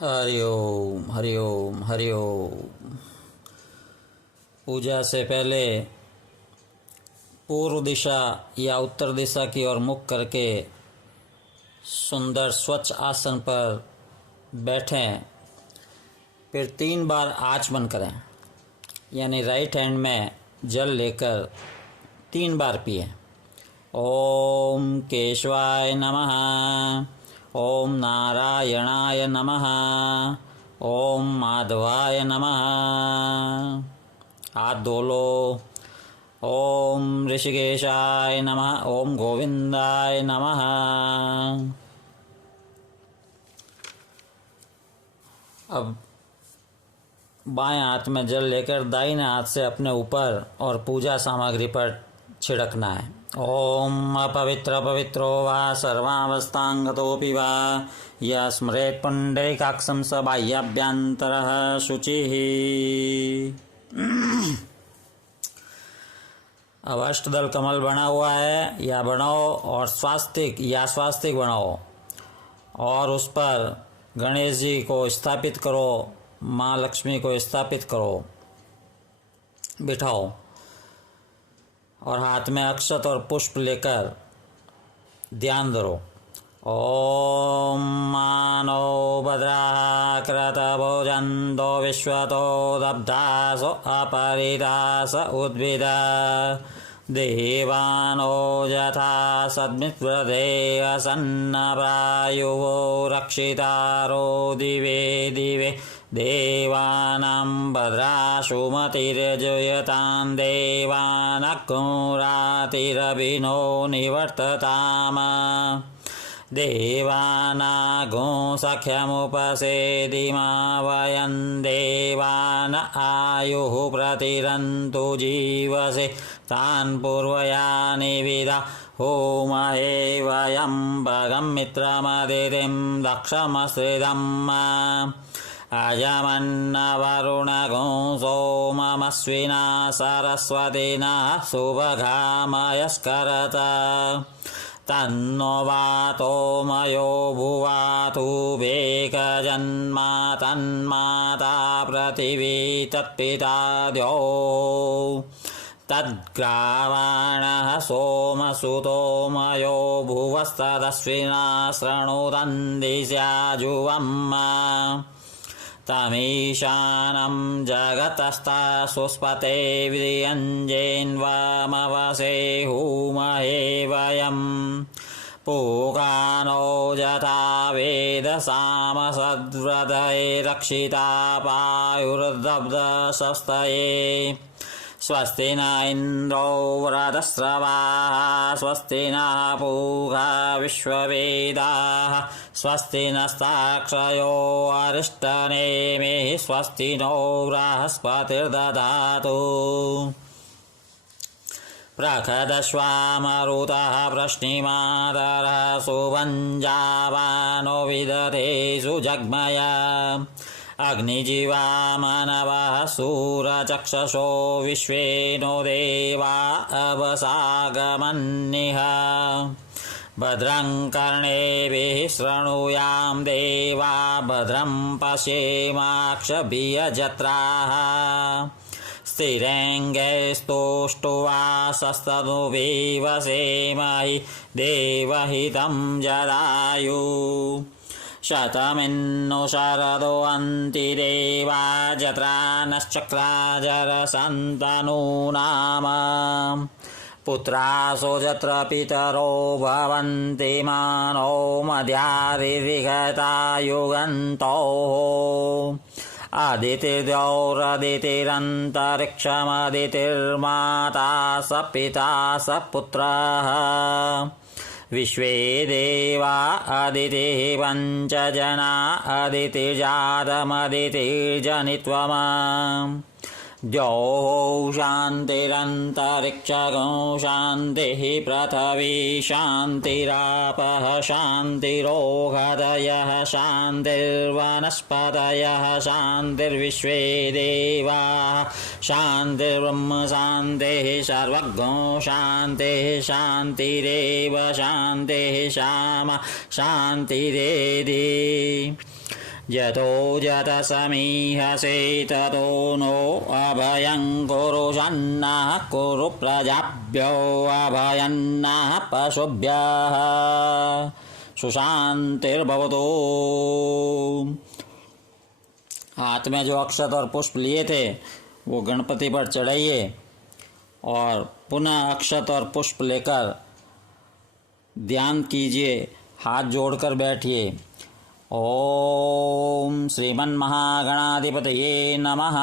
हरि ओम हरि ओम हरि ओम। पूजा से पहले पूर्व दिशा या उत्तर दिशा की ओर मुख करके सुंदर स्वच्छ आसन पर बैठें। फिर 3 बार आचमन करें, यानी राइट हैंड में जल लेकर 3 बार पिएं। ओम केशवाय नमः, ओम नारायणाय नमः, ओम माधवाय नमः। हाथ धो लो। ओम ऋषिकेशाय नमः, ओम गोविंदाय नमः। अब बाएं हाथ में जल लेकर दाहिने हाथ से अपने ऊपर और पूजा सामग्री पर छिड़कना है। ओम अपवित्र पवित्रो वा सर्वावस्थांगतोऽपि वा यः स्मरेत् पुण्डरीकाक्षं स बाह्याभ्यन्तरः शुचिः। अब अष्टदल कमल बना हुआ है या बनाओ, और स्वास्तिक बनाओ और उस पर गणेश जी को स्थापित करो, माँ लक्ष्मी को स्थापित करो, बिठाओ और हाथ में अक्षत और पुष्प लेकर ध्यान धरो। ओम मानो भद्राः कृतभोजन्तो विश्वतो दब्धासो अपरिदास उद्भिदा देवानो यथा सद्मित्वदे असन्नप्रायुवो रक्षितारो दिवे दिवे देवानां भद्राशुमतिर्जयतां देवानग्निरातिरभिनो निवर्तताम् देवानागो सख्यमुपसेदिमा वयं देवान आयुः प्रतिरन्तु जीवसे तान् पूर्वयानि विदा होमहे वयं भगं मित्रमदितिं दक्षमश्रिदम् अयमन्नवरुणगो सोममश्विना सरस्वतिना शुभगामयस्करत तन्नो वातो मयो भुवातु वेकजन्मा तन्माता पृथिवी तत्पिता द्यौ तद्ग्रावाणः सोमसुतो मयो भुवस्तदश्विना शृणुतन्दिस्याजुवम् तमीशानं जगतस्ता सुस्पते विद्यञ्जेन्वामवसे हूमहे वयं पूगानो यथा वेदसामसद्व्रतये रक्षिता पायुर्दब्धशस्तये स्वस्ति न इन्द्रो वृधस्रवाः स्वस्ति नः पूगा विश्ववेदाः स्वस्ति नस्ताक्षयो अरिष्टनेमिः स्वस्ति नो बृहस्पतिर्दधातु प्रखदश्वामरुतः वृष्णिमातरः सुभञ्जावानो विदधेषु जग्मया अग्निजीवा मानवः सूरचक्षसो विश्वे नो देवा अवसागमन्निह भद्रं कर्णेभिः शृणुयाम देवा भद्रं पश्येमाक्षभिर्यजत्राः स्थिरैर्गैस्तुष्ट्वासस्तनुभिवसेमहि देवहितं जदायु शतमिन्नु शरदो अन्ति देवा जत्रा नश्चक्राजरसन्तनूनाम पुत्रासो जत्र पितरो भवन्ति मानो मध्यारिर्विगता युगन्तोः अदितिर्द्यौरदितिरन्तरिक्षमदितिर्माता स पिता स पुत्रः विश्वे देवा अदितिः पञ्चजना अदितिर्जातमदितिर्जनित्वम् द्यौः शान्तिरन्तरिक्षगो शान्तिः पृथिवी शान्तिरापः शान्तिरोगदयः शान्तिर्वनस्पतयः शान्तिर्विश्वे देवाः शान्तिर्ब्रह्म शान्तिः सर्वज्ञो शान्तिः शान्तिरेव शान्तिः श्यामा शान्तिरेधि यतो जतसमीहसे ततो नो अभयं कुरु सन्नः कुरु प्रजाभ्यो अभयन्नः पशुभ्यः सुशांतिर्भवतु। हाथ में जो अक्षत और पुष्प लिए थे वो गणपति पर चढ़ाइए और पुनः अक्षत और पुष्प लेकर ध्यान कीजिए, हाथ जोड़कर बैठिए। ओम श्रीमन्महागणाधिपतये नमः,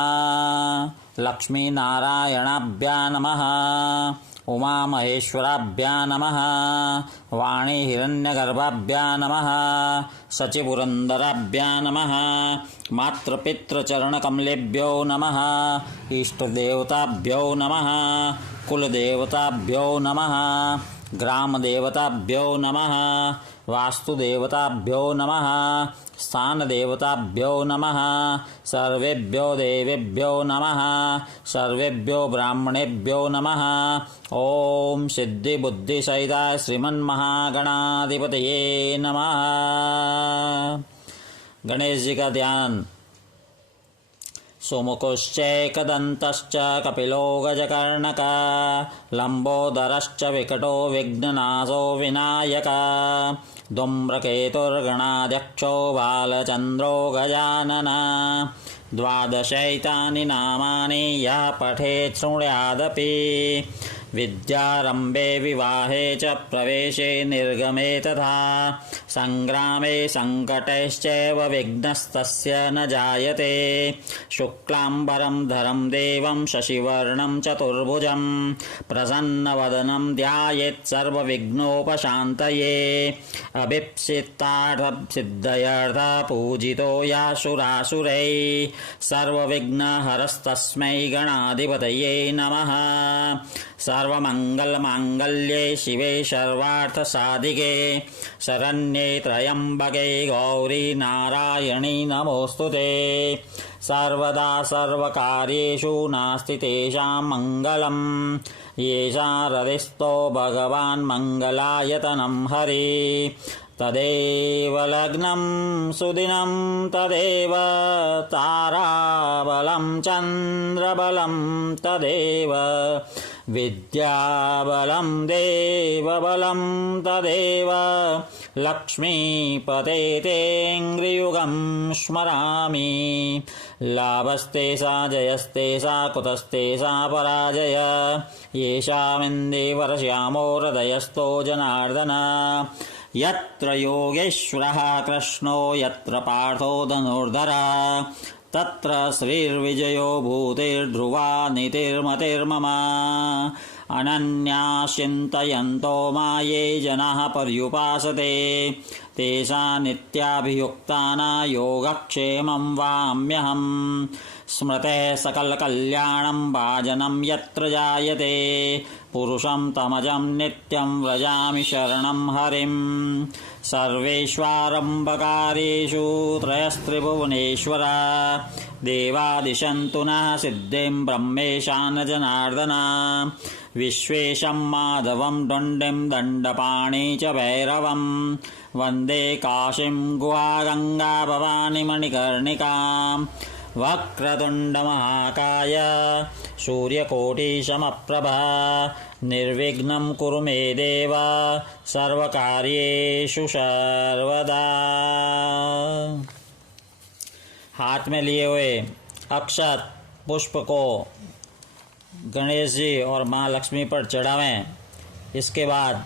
लक्ष्मी नारायणाभ्या नमः, उमा महेश्वराभ्या नमः, वाणी हिरण्यगर्भाभ्या नमः, सचिपुरन्दराभ्या नमः, मातृपितृचरणकमलेभ्यो नमः, इष्टदेवताभ्यो नमः, कुलदेवताभ्यो नमः, ग्रामदेवताभ्यो नमः, वास्तुदेवताभ्यो नमः, स्थानदेवताभ्यो नमः, सर्वेभ्यो देवेभ्यो नमः, सर्वेभ्यो ब्राह्मणेभ्यो नमः। ओम सिद्धिबुद्धिसहिताय श्रीमन्महागणाधिपतये नमः। गणेश जी का ध्यान। सुमुखश्चैकदन्तश्च कपिलो गजकर्णकः, लम्बोदरश्च विकटो विघ्ननाशो विनायकः, धूम्रकेतुर्गणाध्यक्षो बालचन्द्रो गजाननः। द्वादशैतानि नामानि यः पठेत् शृणुयादपि, विद्यारम्भे विवाहे च प्रवेशे निर्गमे तथा, संग्रामे संकटैश्चैव विघ्नस्तस्य न जायते। शुक्लाम्बरं धरं देवं शशिवर्णं चतुर्भुजं, प्रसन्नवदनं ध्यायेत् सर्वविघ्नोपशान्तये। अभीप्सितार्थसिद्धयर्थ पूजितो यासुरासुरैः, सर्वविघ्नहरस्तस्मै गणाधिपतये नमः। सर्वमङ्गलमाङ्गल्ये शिवे सर्वार्थसाधिके, शरण्ये त्र्यम्बके गौरी नारायणी नमोऽस्तुते। सर्वदा सर्वकार्येषु नास्ति तेषां मङ्गलं, येषां हृदिस्थो भगवान् मङ्गलायतनं हरि। तदेव लग्नं सुदिनं तदेव ताराबलं चन्द्रबलं तदेव विद्याबलं देवबलं तदेव लक्ष्मीपते तेऽङ्घ्रियुगं स्मरामि। लाभस्ते सा जयस्ते सा कुतस्ते सा पराजय, येषामिन्दीवरश्यामो हृदयस्थो जनार्दन। यत्र योगेश्वरः कृष्णो यत्र पार्थो धनुर्धरः, तत्र श्रीर्विजयो भूतिर्ध्रुवा नीतिर्मतिर्मम। अनन्याश्चिन्तयन्तो माये जनाः पर्युपासते, तेषां नित्याभियुक्तानां योगक्षेमं वाम्यहम्। स्मृतेः सकलकल्याणं भाजनं यत्र जायते, पुरुषं तमजं नित्यं व्रजामि शरणं हरिं। सर्वेष्वारम्भकारेषु त्रयस्त्रिभुवनेश्वर, देवादिशन्तु नः सिद्धिं ब्रह्मेशान जनार्दन। विश्वेशं माधवं दण्डिं दण्डपाणि च भैरवं, वन्दे काशीं गुहागङ्गा भवानी मणिकर्णिकां। वक्रतुण्डमहाकाय सूर्यकोटिसमप्रभा, निर्विघ्नं कुरु मे देव सर्वकार्येषु सर्वदा। हाथ में लिए हुए अक्षत पुष्प को गणेश जी और माँ लक्ष्मी पर चढ़ावें। इसके बाद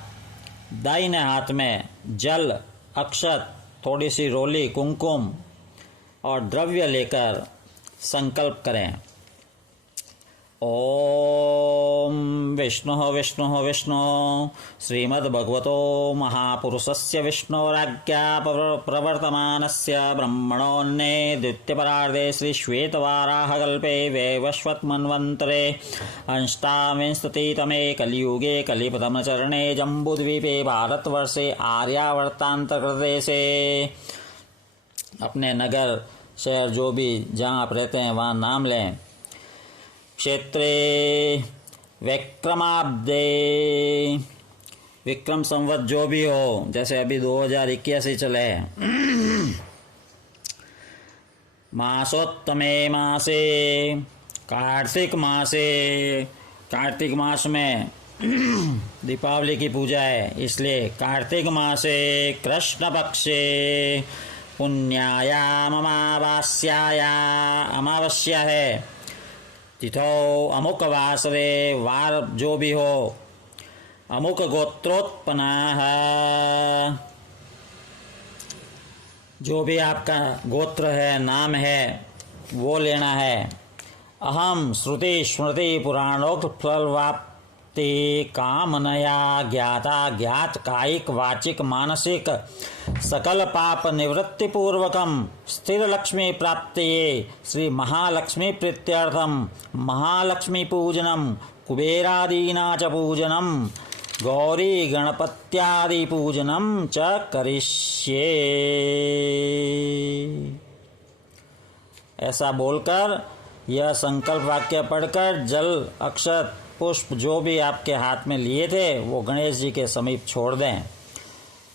दाहिने हाथ में जल, अक्षत, थोड़ी सी रोली, कुमकुम और द्रव्य लेकर संकल्प करें। ओम विष्णुः विष्णुः विष्णुः श्रीमद्भगवतो महापुरुषस्य विष्णोराज्ञा प्रवर्तमानस्य ब्रह्मणोऽन्ये द्वितीयपरार्धे श्रीश्वेतवाराहकल्पे वैवस्वतमन्वन्तरे अष्टाविंशतितमे कलियुगे कलिप्रथमचरणे जम्बूद्वीपे भारतवर्षे आर्यावर्तान्तर्देशे, अपने नगर शहर जो भी जहाँ आप रहते हैं वहाँ नाम लें। क्षेत्रे विक्रमाब्दे, विक्रम संवत जो भी हो, जैसे अभी 2081 चले हैं, मासोत्तमे मासे, कार्तिक मासे, कार्तिक मास में दीपावली की पूजा है, इसलिए कार्तिक मासे कृष्ण पक्षे पुण्यायाम अमावास्याया, अमावस्या है, तिथौ अमुक वासरे, वार जो भी हो, अमुक गोत्रोत्पन्ना, जो भी आपका गोत्र है, नाम है, वो लेना है। अहम श्रुति स्मृति पुराणोक्त फलवाप्ति कामनया ज्ञाता ज्ञात कायिक वाचिक मानसिक सकल पाप निवृत्ति पूर्वकम स्थिर लक्ष्मी प्राप्तिये श्री महालक्ष्मी प्रीत्यर्थम महालक्ष्मी पूजनम कुबेरादीना च पूजनम गौरी गणपत्यादि पूजनम च करिष्ये। ऐसा बोलकर यह संकल्प वाक्य पढ़कर जल अक्षत पुष्प जो भी आपके हाथ में लिए थे वो गणेश जी के समीप छोड़ दें।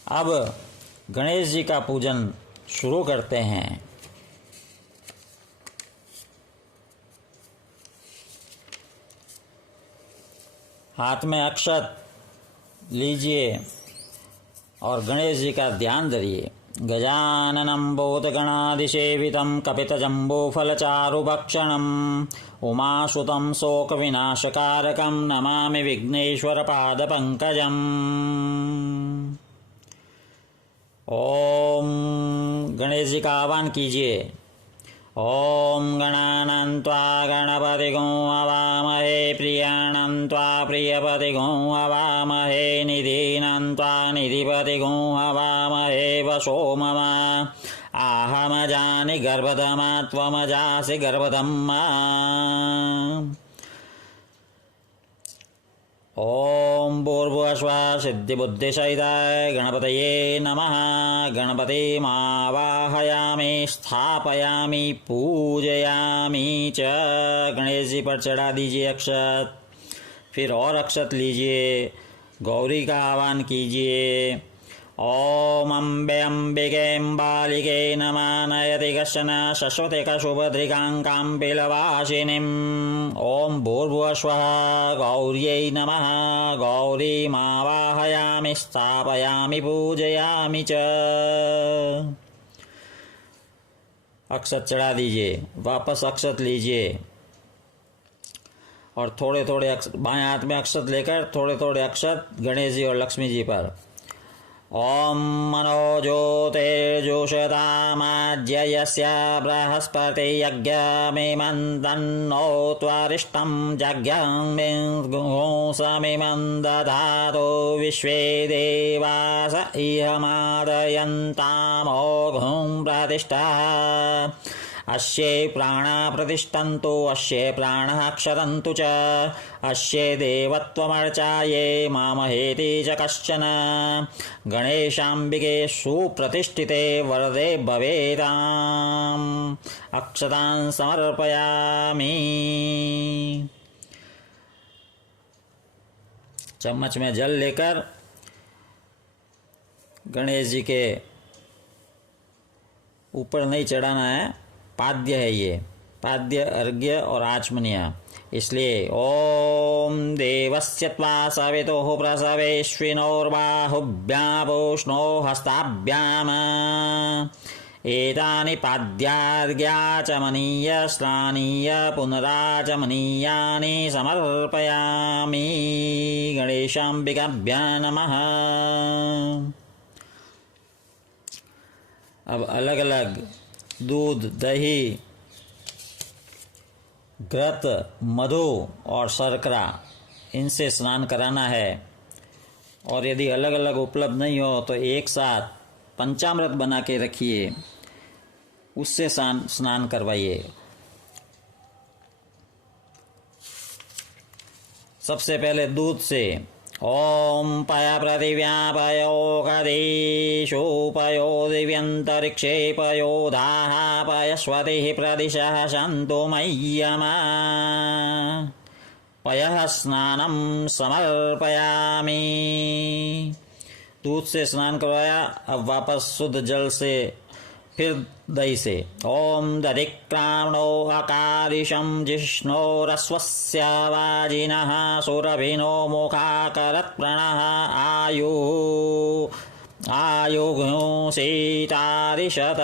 अब गणेश जी का पूजन शुरू करते हैं। हाथ में अक्षत लीजिए और गणेश जी का ध्यान धरिए। गजाननं भूतगणाधिसेवितं कपितजम्बूफलचारुभक्षणम् उमासुतं शोकविनाशकारकं नमामि विघ्नेश्वरपादपङ्कजम्। ओम गणेश जी का आह्वान कीजिए। ओम गणानां त्वा गणपतिगुं हवामहे प्रियाणां त्वा प्रियपतिगुं हवामहे निधीनां त्वा निधिपतिगुं हवामहे वसो मम आहमजानि गर्भधमा त्वमजासि गर्भधम्मा। ओम भूर्भुवस्वः सिद्धिबुद्धिसहिताय गणपतये नमः। गणपतिमावाहयामि स्थापयामि पूजयामि च। गणेश जी पर चढ़ा दीजिए अक्षत, फिर और अक्षत लीजिए, गौरी का आह्वान कीजिए। ओम अम्बे अम्बिके बालिके नमः नयति कश्चन शश्वते शुभद्रिकां बिलवासिनीम्। ओम भूर्भुवस्वः गौर्यै नमः। गौरीमावाहयामि स्थापयामि पूजयामि च। अक्षत चढ़ा दीजिए, वापस अक्षत लीजिए और थोड़े थोड़े बाएं हाथ में अक्षत लेकर थोड़े थोड़े अक्षत गणेश जी और लक्ष्मी जी पर। ओम मनोज्योतिर्जुषतामाज्य यस्य बृहस्पति यज्ञमिमं तन्नो त्वरिष्टं जज्ञमिमं दधातु विश्वे देवास इहमादयन्तामोघं प्रतिष्ठा। अस्य प्राणा प्रतिष्ठन्तु अस्य प्राणः क्षरन्तु च अस्य देवत्वमर्चाये मामहेति च कश्चन। गणेशाम्बिके सुप्रतिष्ठिते वरदे भवेताम्। अक्षतान् समर्पयामि। चम्मच में जल लेकर गणेश जी के ऊपर नहीं चढ़ाना है, पाद्य है ये, पाद्य अर्घ्य और आचमनिया। इसलिए ओम देवस्य त्वा सवितुः प्रसवेश्विनोर्बाहुभ्यापूष्णो हस्ताभ्याम एतानि पाद्यार्घ्याचमनीय स्नानीय पुनराचमनीयानि समर्पयामि। गणेशाम्बिकाभ्यां नमः। अब अलग अलग दूध, दही, घृत, मधु और शर्करा इनसे स्नान कराना है। और यदि अलग अलग उपलब्ध नहीं हो तो एक साथ पंचामृत बना के रखिए, उससे स्नान करवाइए। सबसे पहले दूध से। ओम पय पृथिव्या पयो गदेशो पयो दिव्यंतरिक्षे पयो धाः पयस्वतिः प्रदिशः सन्तु मह्यमा। पयः स्नानं समर्पयामि। दूध से स्नान करवाया, अब वापस शुद्ध जल से फिर दही से। ओम दधिक्रामणो अकारिशं जिष्णोरश्वस्य वाजिनः सुरभिनो मुखाकरत् प्रणः आयुः सीतारिषत।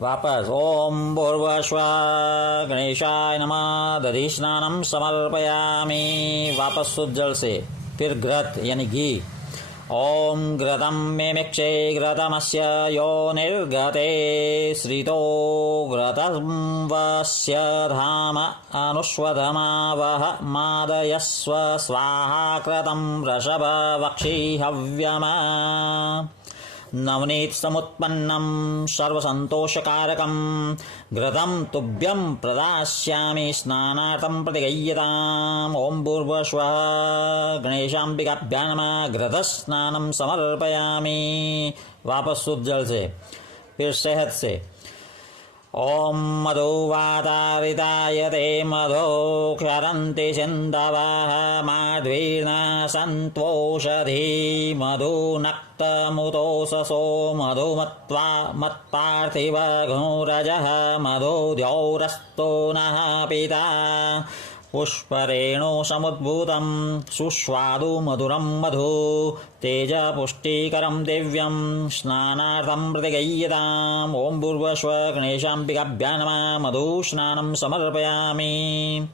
वापस ओम भूर्भुवस्सुः गणेशाय नमः। दधि स्नानं समर्पयामि। वापस शुद्ध जल से। फिर घृत यानी घी। ओम घृतं मिमिक्षे घृतमस्य योनिर्घृते श्रितो घृतंवस्य धाम अनुष्वधमावह मादयस्व स्वाहा कृतं वृषभ वक्षि हव्यमा। नवनीत समुत्पन्नं सर्वसंतोषकारकं घृतं तुभ्यं प्रदास्यामि स्नानार्थं प्रतिगय्यताम्। ओम भूर्भुवस्सुः गणेशाम्बिकाभ्यां नमः। घृतस्नानं समर्पयामि। वापस शुद्ध जल से। फिर शहद से। ओम मधु वातारितायते मधो क्षरन्ति सिन्धवः माध्वीर्न सन्त्वोषधी मधुनक्तमुतोषसो मधुमत्वा मत्पार्थिव घोरजः मधुद्यौरस्तो नः पिता पुष्परेणु समुद्भूतं सुस्वादु मधुरं मधु तेजपुष्टिकरं दिव्यं स्नानार्थं प्रतिगय्यताम्। ओम भूर्भुवस्सुः गणेशाम्बिकाभ्यां नमः। मधु स्नानं समर्पयामि।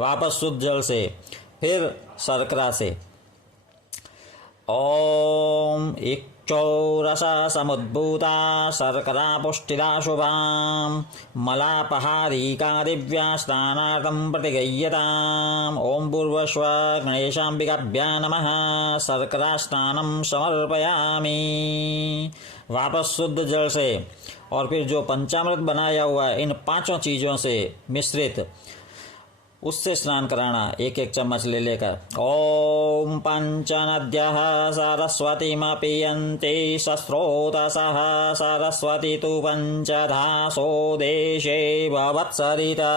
वापस शुद्ध जल से। फिर शर्करा से। ओम इक्षौरस समुद्भूता शर्करा पुष्टिदा शुभां मलापहारिका दिव्या स्नानार्थं प्रतिगय्यताम्। ओम भूर्भुवस्सुः गणेशाम्बिकाभ्यां नमः। शर्करा स्नानं समर्पयामि। वापस शुद्ध जल से। और फिर जो पंचामृत बनाया हुआ है इन पांचों चीजों से मिश्रित उससे स्नान कराना एक एक चम्मच ले लेकर। ओम पंचनद्यः सरस्वतीमपीयन्ते शस्त्रोतसः सरस्वती तु पंचधासो देशे भवत्सरिता।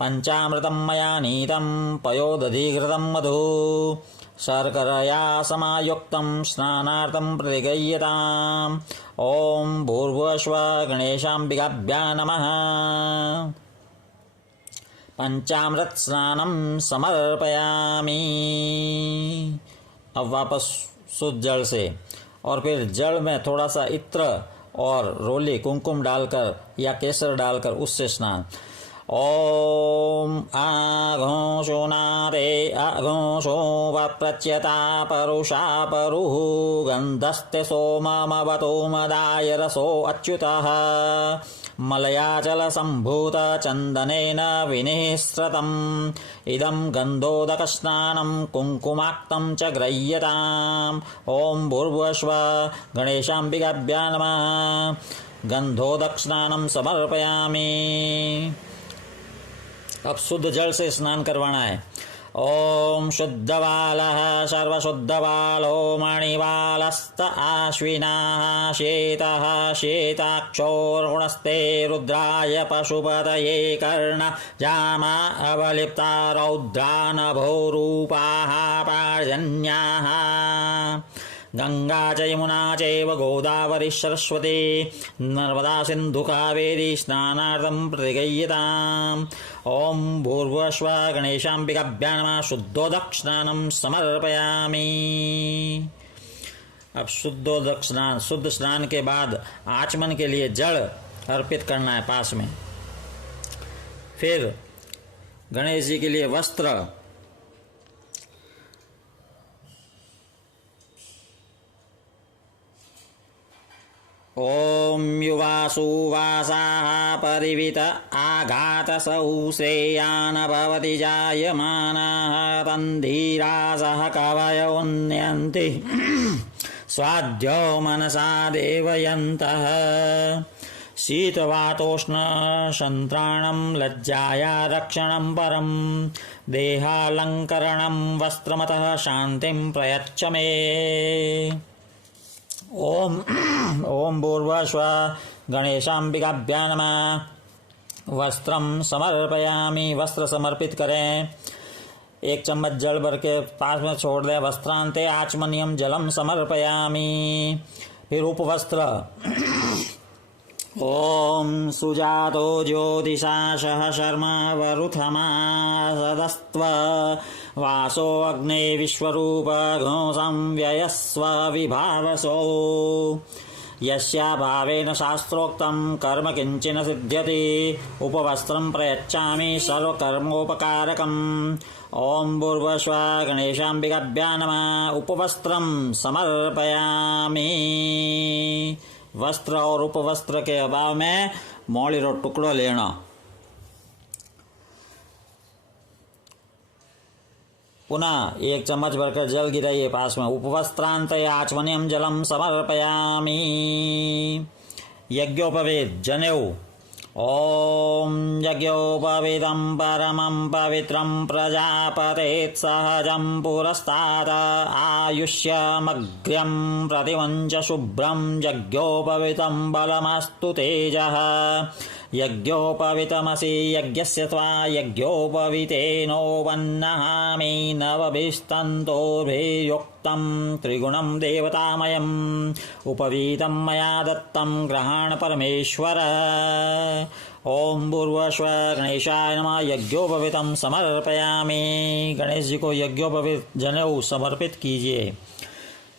पंचामृतं मया नीतं पयोदधिघृतं मधु शर्करया समायुक्तं स्नानार्थं प्रतिगय्यताम्। ओम भूर्भुवस्सुः गणेशाम्बिकाभ्यां नमः। पंचामृत स्नानं समर्पयामि। अब वापस शुद्ध जल से। और फिर जल में थोड़ा सा इत्र और रोली कुमकुम डालकर या केसर डालकर उससे स्नान। ओम आघोषो नारे आघोषो वप्रच्यता परुषा परुः गन्धस्ते सोममवतो मदाय रसो अच्युतः मलयाचलसम्भूत चन्दनेन विनिःसृतम् इदं गन्धोदकस्नानं कुङ्कुमाक्तं च गृह्यताम्। ओम भूर्भुवस्सुः गणेशाम्बिकाभ्यां नमः। गन्धोदक स्नानं समर्पयामि। अब शुद्ध जल से स्नान करवाना है। ओम शुद्धवालः सर्वशुद्धवालो मणिवालस्त आश्विनाः श्वेतः श्वेताक्षोर्गुणस्ते रुद्राय पशुपतये कर्ण जामा अवलिप्ता रौद्रा नभोरूपाः पार्जन्याः। गंगा च यमुना चैव गोदावरी सरस्वती नर्मदा सिन्धु कावेरी स्नानार्थं प्रतिगय्यताम्। ओम भूर्भुवस्सुः गणेशाम्बिकाभ्यां नमः। शुद्धोदक स्नानं समर्पयामि। अब शुद्धोदक स्नान। शुद्ध स्नान के बाद आचमन के लिए जल अर्पित करना है पास में। फिर गणेश जी के लिए वस्त्र। ओम युवासु वासाः परिवित आघातसौ श्रेयान् भवति जायमानाः तन्धीरासः कवयो उन्नयन्ति स्वाद्यो मनसा देवयन्तः। शीतवातोष्णसन्त्राणं लज्जाया रक्षणं परं देहालङ्करणं वस्त्रमतः शान्तिं प्रयच्छ मे। ओम भूर्भुवस्सुः गणेशाम्बिकाभ्यां नमः। वस्त्रं समर्पयामि। वस्त्र समर्पित करें। 1 चम्मच जल भर के पास में छोड़ दें। वस्त्रांते आचमनीयम जलम समर्पयामी। फिर उपवस्त्र। ओम सुजातो ज्योतिषा सह शर्मा वरुथमा सदस्त्व वासो अग्ने विश्वरूप घोषं व्ययस्व विभावसो। यस्या भावेन शास्त्रोक्तं कर्म किंचिन सिद्ध्यति। उपवस्त्रं प्रयच्छामि सर्वकर्मोपकारकम्। ओम भूर्भुवस्सुवः गणेशाम्बिकाभ्यां नमः। उपवस्त्रं समर्पयामि। वस्त्र और उपवस्त्र के अभाव में मोड़ीरो टुकड़ो लेना। पुनः 1 चम्मच भरकर जल गिराइए पास में। उपवस्त्रांते आचमनीयम जलम समर्पयामि। यज्ञोपवीत जनेऊ। ओम यज्ञोपवीतं परमं पवित्रं प्रजापतेत् सहजं पुरस्तात् आयुष्यमग्र्यं प्रतिवञ्च शुभ्रं। यज्ञोपवीतं बलमस्तु तेजः। यज्ञोपवीतमसि यज्ञस्य त्वा यज्ञोपवीतेनो वह्नहामि। नवभिस्तन्तोर्भिर्युक्तं त्रिगुणं देवतामयम्। उपवीतं मया दत्तं ग्रहाण परमेश्वर। ओम भूर्भुवस्सुवः गणेशाय नमः। यज्ञोपवीतं समर्पयामि। गणेश जी को यज्ञोपवीत जनेऊ समर्पित कीजिए।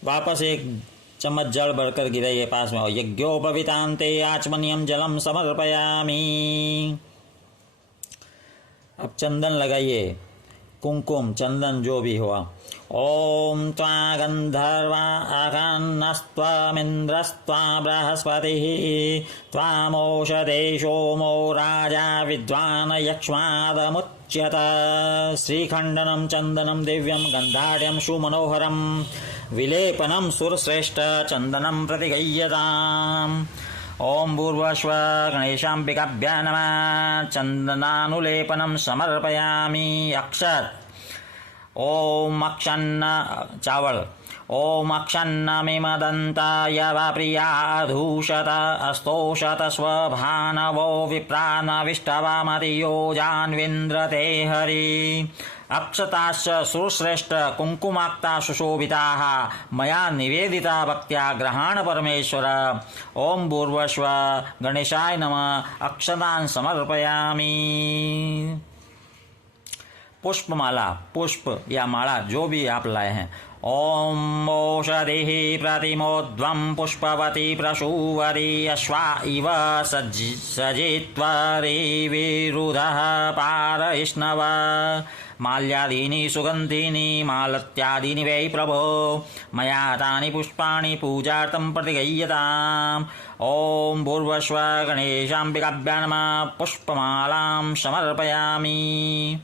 वापस 1 चम्मच जल भरकर गिराइए पास में। यज्ञोपवीतांते आचमनीयम जलम समर्पयामि। अब चंदन लगाइए, कुमकुम चंदन जो भी हुआ। ओम त्वा गंधर्वा अघन्नस्त्वमिन्द्रस्त्वा बृहस्पतिः त्वामोषधे सोमो राजा विद्वान् यक्ष्मादमुच्यत। श्रीखण्डनं चन्दनं दिव्यं गन्धाढ्यं सुमनोहरं। विलेपनं सुरश्रेष्ठ चन्दनं प्रतिगह्यताम्। ओम भूर्भुवस्सुवः गणेशाम्बिकाभ्यां नमः। चन्दनानुलेपनं समर्पयामि। अक्षत। ओम अक्षन्न चावल। ओम अक्षन्नमिमदन्ताय प्रियाधूषत अस्तोषत स्वभानवो विप्रानविष्टवामतियोजान्विन्द्रते हरि। अक्षताश्च सुश्रेष्ठ कुङ्कुमाक्ता सुशोभिताः मया निवेदिता भक्त्या ग्रहाण परमेश्वर। ओम भूर्भुवस्सुवः गणेशाय नमः। अक्षतान् समर्पयामि। पुष्पमाला, पुष्प या माला जो भी आप लाए हैं। ओम ओषधिः प्रतिमोध्वं पुष्पवती प्रसूवरी अश्वा इव सजित्वरिविरुधः पारैष्णव। माल्यादीनि सुगन्धीनि मालत्यादीनि वै प्रभो मया तानि पुष्पाणि पूजार्थं प्रतिगह्यताम्। ओम भूर्भुवस्सुवः गणेशाम्बिकाभ्यां नमः। पुष्पमालां समर्पयामि।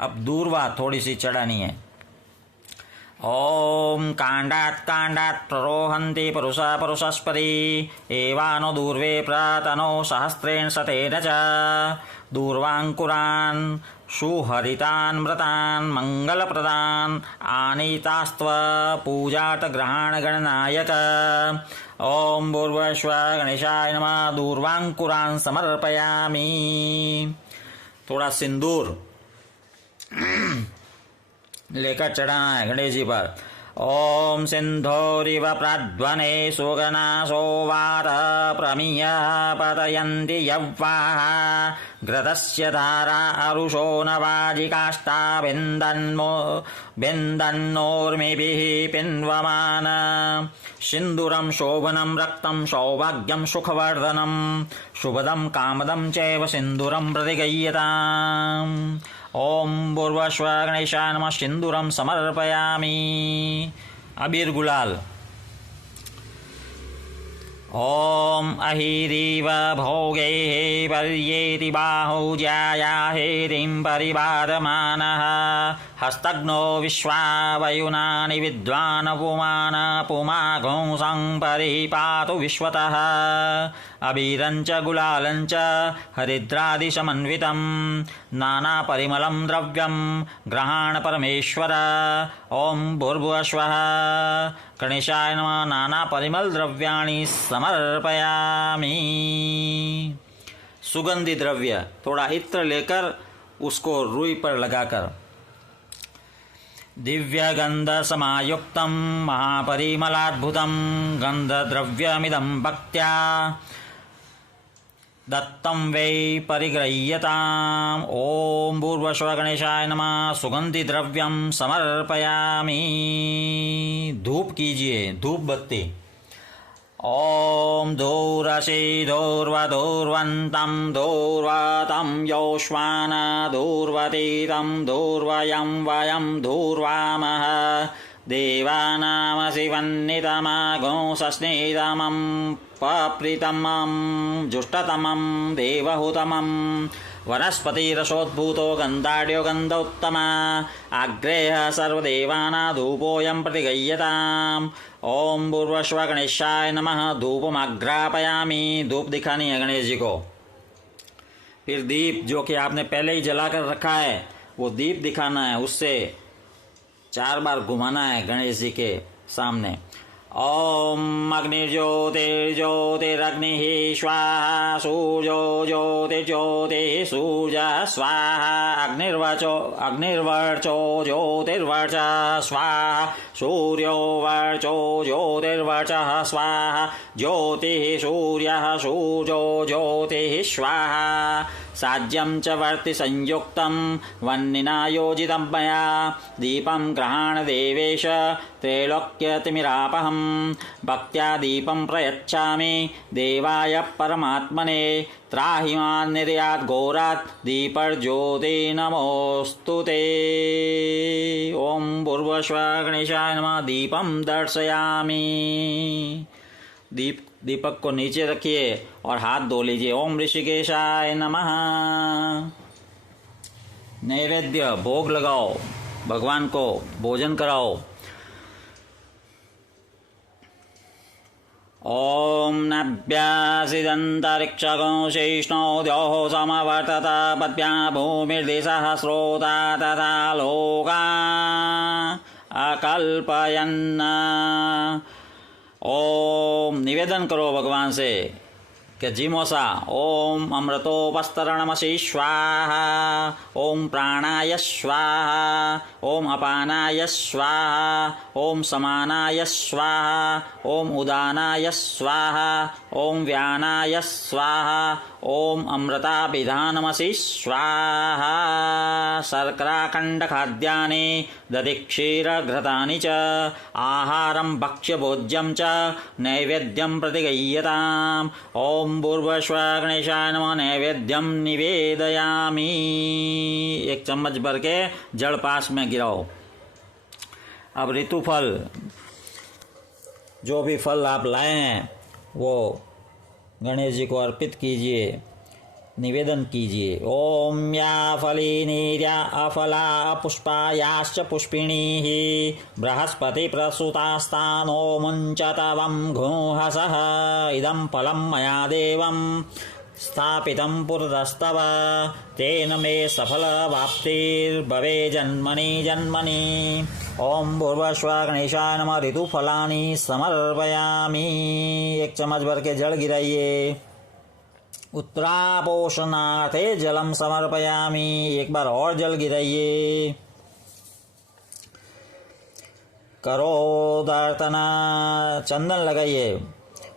अब दूर्वा थोड़ी सी चढ़ानी है। ओम कांडात् कांडात् प्ररोहन्ति परुषा परुषस्पति एवानो दूर्वे प्रातनो सहस्रेण शतेन च। दूर्वाङ्कुरान् सुहरितान् मृतान् मंगलप्रदान् आनीतास्त्व पूजार्थ ग्रहाण गणनायक। ओम भूर्भुवस्सुवः गणेशाय नमः। दूर्वाङ्कुरान् समर्पयामि। थोड़ा सिंदूर लेकर चढ़ाना है गणेश जी पर। ओम सिंधोरिव प्राध्वने सुगनासो वार प्रमीय पतयन्ति यव्वाः। घृतस्य धारा अरुषो नवाजिकाष्ठा बिन्दन्नोर्मिभिः पिन्वमान। सिन्दूरं शोभनं रक्तं सौभाग्यं सुखवर्धनं। शुभदं कामदं चैव सिन्दूरं प्रतिगह्यताम्। ओम भूर्भुवस्सुवः गणेशाय नमः। सिन्दूरं समर्पयामि। अबीर गुलाल। ओम अहिरीव भोगैः पर्येति बाहुज्याया हेरिं परिबाधमानः। हस्तग्नो विश्वावयुनानि विद्वान् पुमान पुमाघोंसं परिपातु विश्वतः। अबीरञ्च गुलालञ्च हरिद्रादिसमन्वितं नानापरिमलं द्रव्यं ग्रहाण परमेश्वर। ओम भूर्भुवस्सुवः गणेशाय नमः। नाना परिमल द्रव्याणि समर्पयामि। सुगंधि द्रव्य थोड़ा इत्र लेकर उसको रुई पर लगाकर दिव्यगन्धसमायुक्तं महापरिमलाद्भुतं गन्धद्रव्यमिदं भक्त्या दत्तं वै परिगृह्यताम्। ॐ भूर्भुवः गणेशाय नमः। सुगंधिद्रव्यं समर्पयामि। धूप कीजिए, धूप बत्ती। ॐ धूरसि धूर्वधूर्वन्तं धूर्वतं योश्वान धूर्वतीतं धूर्वयं वयं धूर्वामः। देवानामसि वह्नितमघोषस्नितमं पप्रीतमं जुष्टतमं देवहुतमं वनस्पतिरसोद्भूतो गन्धाढ्यो गन्धोत्तमा आग्रेह सर्वदेवानां धूपोऽयं प्रतिगह्यताम्। ओम भूर्भुवः गणेशाय नमः। धूपमाग्रापयामि। धूप दिखानी है गणेश जी को। फिर दीप जो कि आपने पहले ही जला कर रखा है वो दीप दिखाना है, उससे 4 बार घुमाना है गणेश जी के सामने। ओम अग्निर्ज्योतिर्ज्योतिरग्निः स्वाहा सूर्यो ज्योतिर्ज्योतिः सूर्यः स्वाहा अग्निर्वर्चो ज्योतिर्वर्चः स्वाहा सूर्यो वर्चो ज्योतिर्वर्चः स्वाहा ज्योतिः सूर्यः सूर्यो ज्योतिः स्वाहा। साज्यं च वर्ति संयुक्तं वह्निना योजितं मया दीपं गृहाण देवेश त्रैलोक्यतिमिरापहं भक्त्या दीपं प्रयच्छामि देवाय परमात्मने त्राहि मां निर्यात् घोरात् दीपर्ज्योति नमोस्तुते। ओम भूर्भुवः गणेशाय नमः। दीपं दर्शयामि। दीपक को नीचे रखिए और हाथ धो लीजिए। ओम ऋषिकेशाय नमः। नैवेद्य भोग लगाओ, भगवान को भोजन कराओ। ओम नभ्यासिदन्तरिक्षगो शेष्णो द्योः समवर्तत पद्भ्यां भूमिर्दिशः स्रोता तथा लोका अकल्पयन्। ओम निवेदन करो भगवान से कि जिमोसा ओम अमृतोपस्तरणमसि स्वाहा ओम प्राणाय स्वाहा ओम अपानाय स्वाहा ओम समानाय स्वाहा ओम उदानाय स्वाहा ओम व्यानाय स्वाहा ओम अमृताभिधानमसि स्वाहा। शर्कराखण्डखाद्यानि दधिक्षीरघृतानि च आहारं भक्ष्यभोज्यं च नैवेद्यं प्रतिगह्यताम्। ओम भूर्भुवः गणेशाय नमः। नैवेद्यम निवेदयामि। 1 चम्मच भर के जल पास में गिराओ। अब ऋतुफल, जो भी फल आप लाए हैं वो गणेश जी को अर्पित कीजिए, निवेदन कीजिए। ओम या फलिनीर्या अफला पुष्पायाश्च पुष्पिणीः बृहस्पति प्रसूतास्तानो मुञ्चतवं घुंहसः इदं फलं मया देवं स्थापितं पुरतस्तव तेन मे सफलवाप्तिर्भवे जन्मनि जन्मनि। ओम भूर्भुवः गणेशाय नमः। ऋतुफलानि समर्पयामि। 1 चम्मच भर के जल गिराइए। उत्तरापोषणार्थे जलम समर्पयामि। 1 बार और जल गिराइए। करोदर्तना चंदन लगाइए,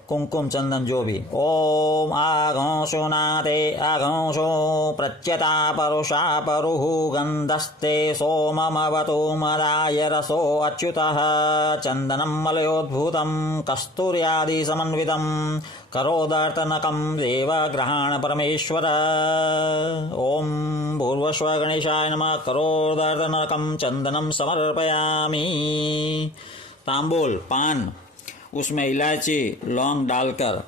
कुमकुम चंदन जो भी। ओम आघोषो नाते आघोषो प्रच्यता परुषा परुः गंधस्ते सोममवतु मदाय रसो अच्युतः चंदनं मलयोद्भूतं कस्तूर्यादि समन्वितं करोदर्तनकं देवग्रहाण परमेश्वर। ओम भूर्भुवः गणेशाय नमः। करोदर्तनकं चंदनं समर्पयामि। तांबूल पान, उसमें इलायची लौंग डालकर।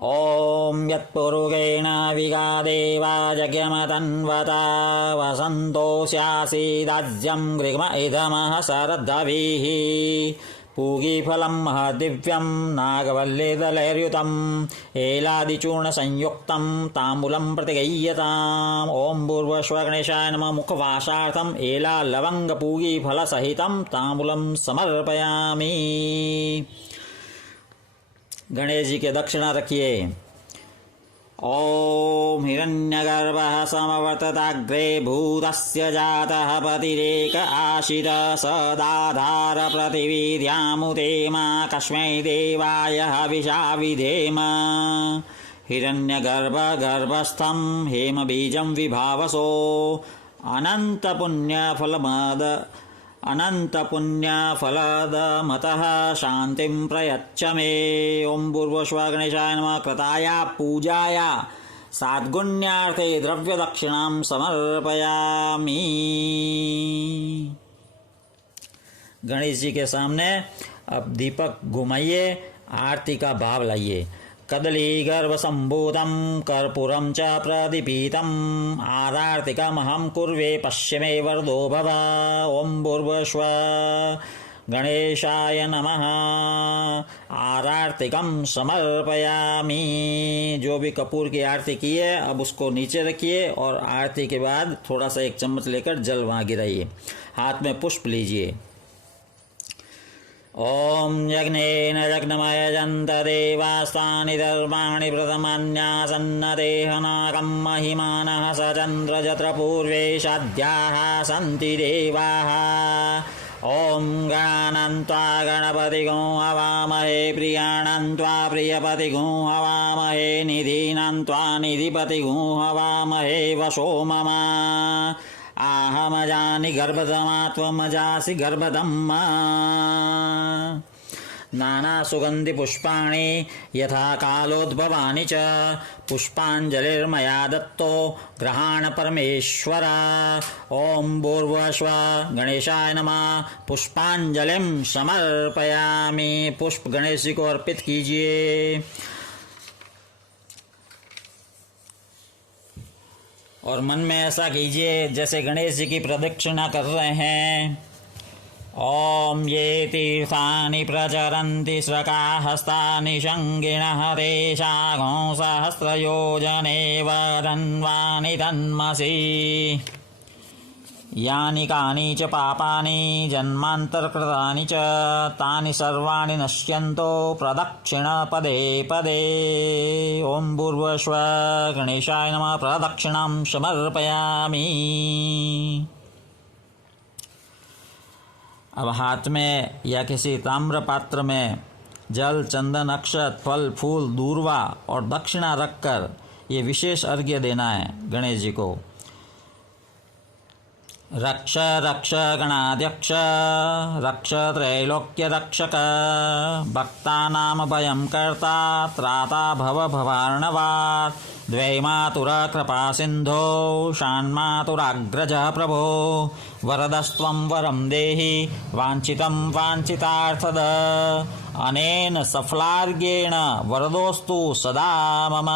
ओम यत्पुरुगेण विगादेवा यज्ञमतन्वता वसन्तो स्यासीदाज्यं गृग्म इदमः शरद्भविः पूगीफलं महदिव्यं नागवल्लीदलैर्युतं एलादिचूर्णसंयुक्तं ताम्बूलं प्रतिगह्यताम्। ओम भूर्भुवः गणेशाय नमः। मुखवासार्थम् एला लवंग पूगीफलसहितं ताम्बूलं समर्पयामि। गणेश जी के दक्षिणा रखिए। ॐ हिरण्यगर्भः समवर्तताग्रे भूतस्य जातः पतिरेक आशित सदाधार पृथिवीर्यामुते मा कस्मै देवाय हविषा विधेम हिरण्यगर्भ गर्भस्थं हेमबीजं विभावसो अनन्तपुण्यफलदमतः शान्तिं प्रयच्छ मे। ॐ भूर्भुवस्सुवः गणेशाय नमः। कृताया पूजाया साद्गुण्यार्थे द्रव्यदक्षिणां समर्पयामि। गणेश जी के सामने अब दीपक घुमाइए, आरती का भाव लाइए। कदली गर्भ संभूतं कर्पूरं च प्रदीपितम् आरार्तिकमहं कुर्वे पश्य मे वरदो भव। ॐ भूर्भुवस्सुवः गणेशाय नमः। आरार्तिकं समर्पयामि। जो भी कपूर की आरती की है अब उसको नीचे रखिए और आरती के बाद थोड़ा सा 1 चम्मच लेकर जल वहाँ गिराइए। हाथ में पुष्प लीजिए। ॐ यज्ञेन यज्ञमयजन्त देवास्तानि धर्माणि प्रथमान्यासन्नदेहनाकं महिमानः स चन्द्रजत्र पूर्वे साध्याः सन्ति देवाः। ॐ गणानन्त्वा गणपतिगुं हवामहे प्रियाणन्त्वा प्रियपतिगुं हवामहे निधीनन्त्वा निधिपतिगुं हवामहे वशो मम। आहमजानि गर्भधमा त्वमजासि गर्भधम्मा। नानासुगन्धिपुष्पाणि यथा कालोद्भवानि च पुष्पाञ्जलिर्मया दत्तो गृहाण परमेश्वर। ॐ भूर्भुवस्सुवः गणेशाय नमः। पुष्पांजलिं समर्पयामि। पुष्प गणेश जी को अर्पित कीजिए। और मन में ऐसा कीजिए जैसे गणेश जी की प्रदक्षिणा कर रहे हैं। ॐ ये तीर्थानि प्रचरन्ति स्रकाहस्तानि शङ्गिणः तेषां सहस्रयोजने वरन्वानि तन्मसि। यानि कानि च पापानि जन्मान्तरकृतानि च तानि सर्वाणि नश्यन्तो प्रदक्षिणपदे पदे। ॐ भूर्भुवस्सुवः गणेशाय नमः। प्रदक्षिणां समर्पयामि। अब हाथ में या किसी ताम्र पात्र में जल, चंदन, अक्षत, फल, फूल, दूर्वा और दक्षिणा रखकर ये विशेष अर्घ्य देना है गणेश जी को। रक्ष रक्ष गणाध्यक्ष रक्ष त्रैलोक्य रक्षक भक्तानां भयं कर्ता त्राता भव भवार्णवात् द्वैमातुर कृपा सिन्धो शान्मातुराग्रजः प्रभो वरदस्त्वं वरं देहि वाञ्छितं वाञ्छितार्थद अनेन सफलार्घ्येण वरदोस्तु सदा मम।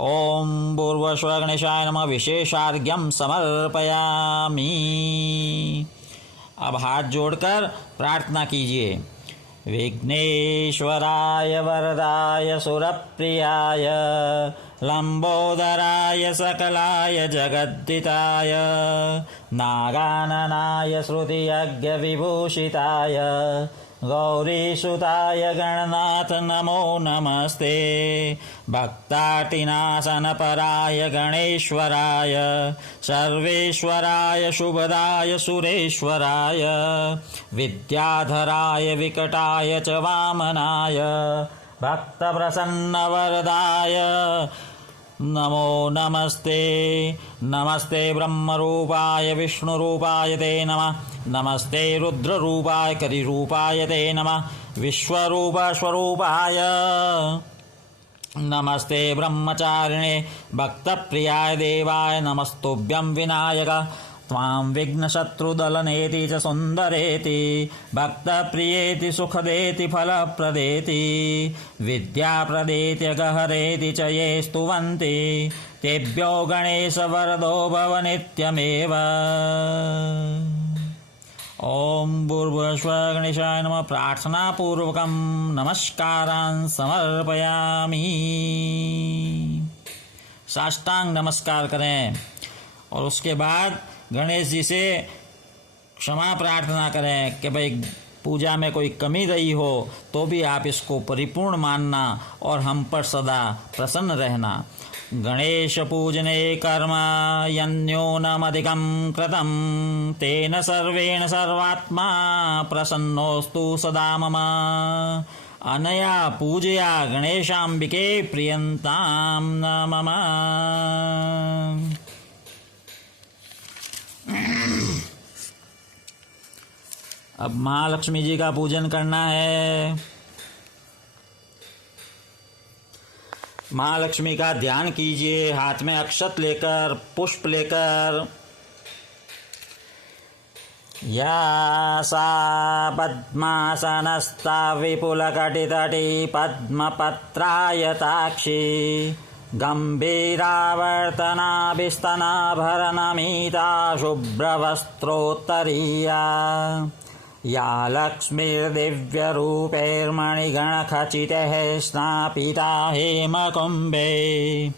ॐ भूर्भुवस्सुवः गणेशाय नमः। विशेषार्घ्यं समर्पयामि। अब हाथ जोड़कर प्रार्थना कीजिए। विघ्नेश्वराय वरदाय सुरप्रियाय लंबोदराय सकलाय जगद्दिताय नागाननाय श्रुतियज्ञविभूषिताय गौरीसुताय गणनाथ नमो नमस्ते। भक्तार्तिनाशनपराय गणेश्वराय सर्वेश्वराय शुभदाय सुरेश्वराय विद्याधराय विकटाय च वामनाय भक्तप्रसन्नवरदाय नमो नमस्ते। नमस्ते ब्रह्मरूपाय विष्णुरूपाय ते नमः। नमस्ते रुद्ररूपाय करिरूपाय ते नमः। विश्वरूपस्वरूपाय नमस्ते ब्रह्मचारिणे भक्तप्रियाय देवाय नमस्तुभ्यं विनायक। त्वां विघ्नशत्रुदलनेति च सुन्दरेति भक्तप्रियेति सुखदेति फलप्रदेति विद्याप्रदेति गहरेति च ये स्तुवन्ति तेभ्यो गणेशवरदो भव नित्यमेव। ॐ भूर्भुवस्सुवः गणेशाय नमः। प्रार्थनापूर्वकं नमस्कारान् समर्पयामि। साष्टांग नमस्कार करें और उसके बाद गणेश जी से क्षमा प्रार्थना करें कि भाई पूजा में कोई कमी रही हो तो भी आप इसको परिपूर्ण मानना और हम पर सदा प्रसन्न रहना। गणेश पूजने कर्म यन्योनमधिकं कृतं तेन सर्वेण सर्वात्मा प्रसन्नोस्तु सदा मम। अनया पूजया गणेशाम्बिके प्रियन्तां न मम। अब महालक्ष्मी जी का पूजन करना है। महालक्ष्मी का ध्यान कीजिए, हाथ में अक्षत लेकर, पुष्प लेकर। या सा पद्मासनस्था विपुलकटितटी पद्मपत्रायताक्षी गम्भीरावर्तनाभिस्तनाभरणमिता शुभ्रवस्त्रोत्तरीया या लक्ष्मीर्दिव्यरूपैर्मणिगणखचितैः स्नापिता हेमकुम्भे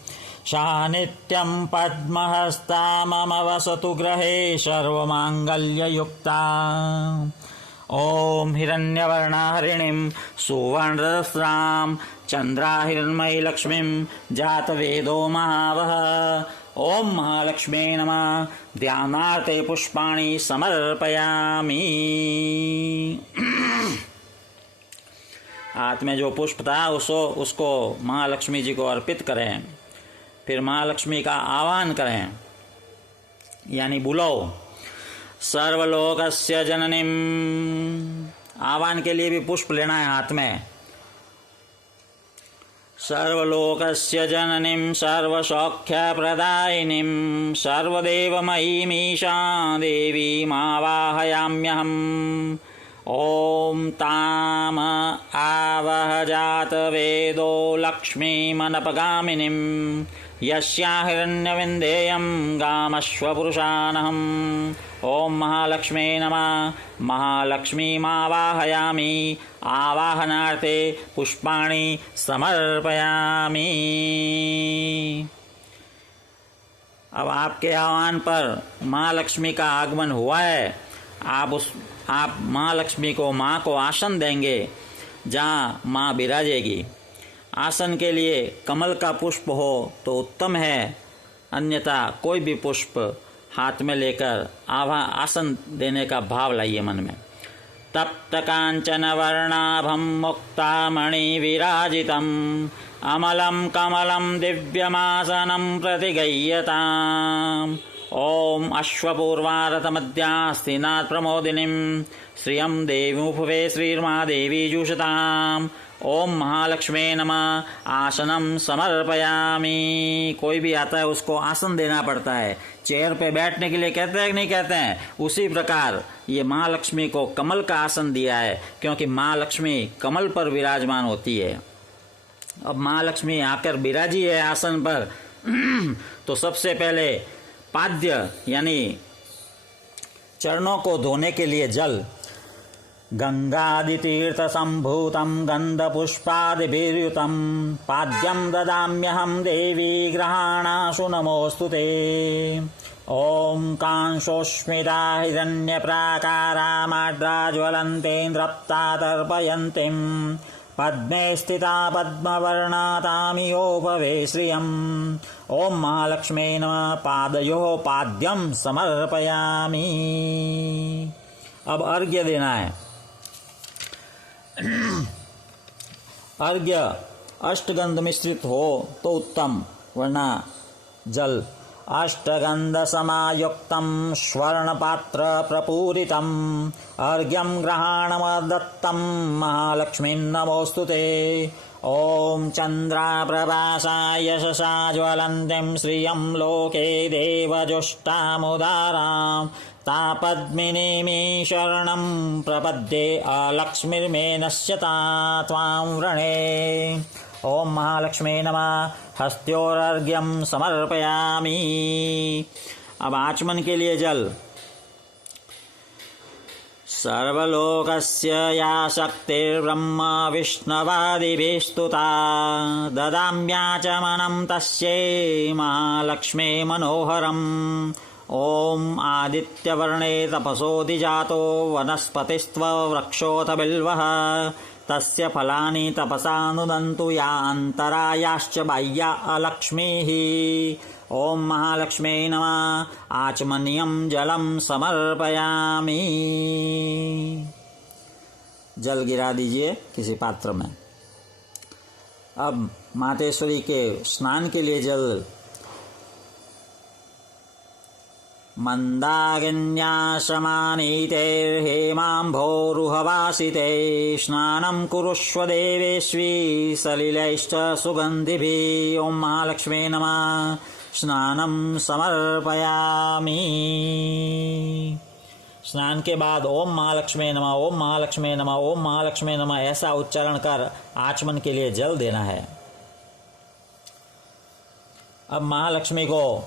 सा नित्यं पद्महस्ता मम वसतु गृहे सर्वमाङ्गल्ययुक्ता। ॐ हिरण्यवर्णाहरिणीं सुवर्णरस्रां चन्द्राहिरण्मयी लक्ष्मीं जातवेदो महावः। ओम महालक्ष्मी नमः। ध्यानार्थे पुष्पाणि समर्पयामि। हाथ में जो पुष्प था उसको महालक्ष्मी जी को अर्पित करें। फिर महालक्ष्मी का आह्वान करें, यानी बुलाओ। सर्वलोकस्य जननीं, आह्वान के लिए भी पुष्प लेना है हाथ में। सर्वलोकस्य जननीं सर्वसौख्यप्रदायिनीं सर्वदेवमयीमीशां देवीमावाहयाम्यहम्। ॐ ताम आवह जातवेदो लक्ष्मीमनपगामिनीं यस्या हिरण्यविन्देयं गामश्वपुरुषानहम्। ओम महालक्ष्मी नमः। महालक्ष्मीमावाहयामि। आवाहनार्थे पुष्पाणि समर्पयामि। अब आपके आह्वान पर महालक्ष्मी का आगमन हुआ है। आप महालक्ष्मी को, माँ को आसन देंगे जहाँ माँ विराजेगी। आसन के लिए कमल का पुष्प हो तो उत्तम है, अन्यथा कोई भी पुष्प हाथ में लेकर आसन देने का भाव लाइए मन में। तप्त कांचन वर्णाभं मुक्तामणि विराजितम् अमलं कमलं दिव्यमासनं प्रतिगय्यताम्। ओम अश्वपूर्वारथमध्यास्तिनाथ प्रमोदिनीं श्रियं देवीमुपवे श्रीर्मादेवी जुषताम्। ओम महालक्ष्मी नमः। आसनम समर्पयामि। कोई भी आता है उसको आसन देना पड़ता है। चेयर पे बैठने के लिए कहते हैं कि नहीं कहते हैं? उसी प्रकार ये महालक्ष्मी को कमल का आसन दिया है, क्योंकि महालक्ष्मी कमल पर विराजमान होती है। अब महालक्ष्मी आकर विराजी है आसन पर तो सबसे पहले पाद्य यानी चरणों को धोने के लिए जल, गंगादितीर्थ संभूतं गंधपुष्पादिभिर्युतं पाद्यं ददाम्यहं देवी गृहाणाशु नमोस्तुते। ओम कांशोस्मिता हिरण्यप्राकारामाड्राज्वलन्तेन्द्रप्ता तर्पयन्तीं पद्मे स्थिता पद्मवर्णा तामियोपवे श्रियम्। ओम महालक्ष्मी नमः। पादयोः पाद्यं समर्पयामि। अब अर्घ्य देना है। अर्घ्य अष्टगंध मिश्रित हो तो उत्तम, वरना जल अष्टगंध समायुक्तं स्वर्णपात्र प्रपूरितम् अर्घ्यं ग्रहाणमदत्तं महालक्ष्मी नमोस्तुते। ओम चंद्राप्रभासा यशसा ज्वलन्तीं श्रियं लोके देवजुष्टामुदारां तापद्मिनीमी शरणं प्रपद्ये अलक्ष्मीर्मे नश्यता त्वां व्रणे। ओम महालक्ष्मी नमः। हस्त्योर्घ्यं समर्पयामि। अब आचमन के लिए जल। सर्वलोकस्य या शक्तिर्ब्रह्म विष्णवादिभिः स्तुता ददाम्याचमनं तस्यै महालक्ष्मी मनोहरम्। ॐ आदित्यवर्णे तपसोऽधिजातो वनस्पतिस्त्ववृक्षोऽथ बिल्वः तस्य फलानि तपसा नुदन्तु या अन्तरायाश्च बाह्या अलक्ष्मीः। ॐ महालक्ष्म्यै नमः। आचमनीयं जलं समर्पयामि। जल गिरा दीजिए किसी पात्र में। अब मातेश्वरी के स्नान के लिए जल मन्दाकिन्याशमानीतैर्हेमाम्भोरुहवासिते स्नानं कुरुष्व देवेष्वी सलिलैश्च सुगन्धिभिः। ॐ महालक्ष्म्यै नमः। स्नानं समर्पयामि। स्नान के बाद ओम महालक्ष्म्यै नमः, ओम महालक्ष्म्यै नमः, ओम महालक्ष्म्यै नमः ऐसा उच्चारण कर आचमन के लिए जल देना है। अब महालक्ष्मी को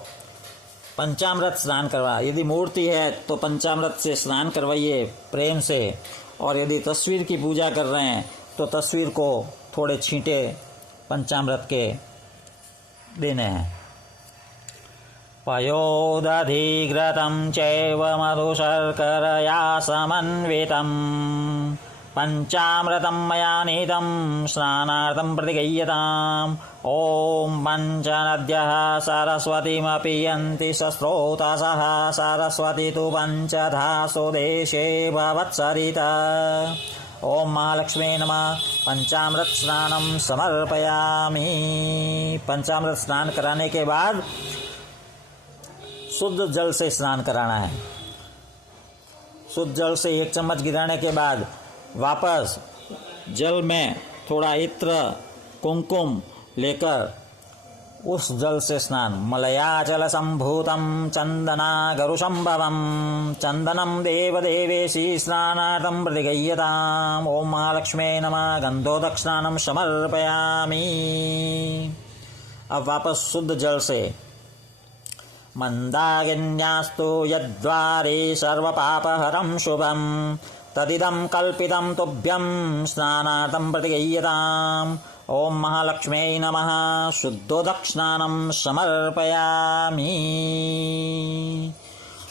पंचामृत स्नान करवा, यदि मूर्ति है तो पंचामृत से स्नान करवाइए प्रेम से, और यदि तस्वीर की पूजा कर रहे हैं तो तस्वीर को थोड़े छींटे पंचामृत के देने हैं। पयोदधिघृतं चैव मधुशर्करया समन्वितं पंचामृतं मया नीतं स्नानार्थं प्रतिगह्यताम्। ॐ पञ्चनद्यः सरस्वतीमपि यन्ति सस्रोतसः सरस्वती तु पञ्चधासो देशे भवत्सरिता। ओम महालक्ष्म्यै नमः। पंचामृत स्नानं समर्पयामि। पंचामृत स्नान कराने के बाद शुद्ध जल से स्नान कराना है। शुद्ध जल से 1 चम्मच गिराने के बाद वापस जल में थोड़ा इत्र कुमकुम लेकर उस जल से स्नान। मलयाचल संभूतं चंदनागरुसंभवं चंदनं देवदेवेशी स्नानार्थं प्रतिगह्यताम्। ओम महालक्ष्म्यै नमः। गंधोदक स्नानं समर्पयामि। अब वापस शुद्ध जल से मंदाकिन्यास्तु यद्वारे सर्वपापहरं शुभं तदिदं कल्पितं तुभ्यं स्नानार्थं प्रतिगह्यताम्। ओम महालक्ष्म्यै नमः। शुद्धोदक स्नानं समर्पयामि।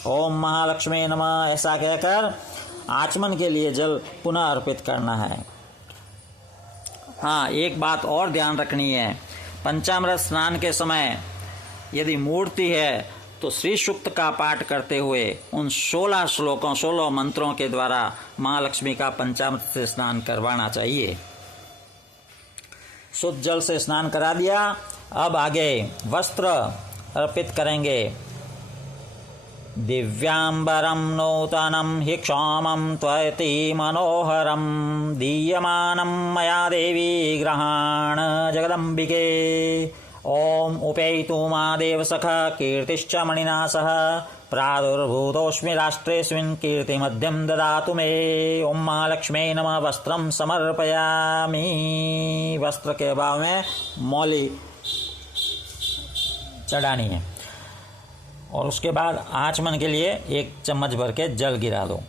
ओम महालक्ष्म्यै नमः ऐसा कहकर आचमन के लिए जल पुनः अर्पित करना है। हाँ, एक बात और ध्यान रखनी है। पंचामृत स्नान के समय यदि मूर्ति है तो श्री सूक्त का पाठ करते हुए उन 16 श्लोकों 16 मंत्रों के द्वारा महालक्ष्मी का पंचामृत से स्नान करवाना चाहिए। शुद्ध जल से स्नान करा दिया। अब आगे वस्त्र अर्पित करेंगे। दिव्यांबरं नूतनं हि क्षौमं त्वयति मनोहरं दीयमानं मया देवी ग्रहाण जगदम्बिके। ओम उपेतु महादेव सख कीर्तिश्च मणिना सह प्रादुर्भूतोऽस्मि राष्ट्रेऽस्मिन् कीर्तिमध्यं ददातु मे। ओम महालक्ष्म्यै नमः। वस्त्रं समर्पयामि। वस्त्र के अभाव में मौली चढ़ानी है और उसके बाद आचमन के लिए 1 चम्मच भर के जल गिरा दो।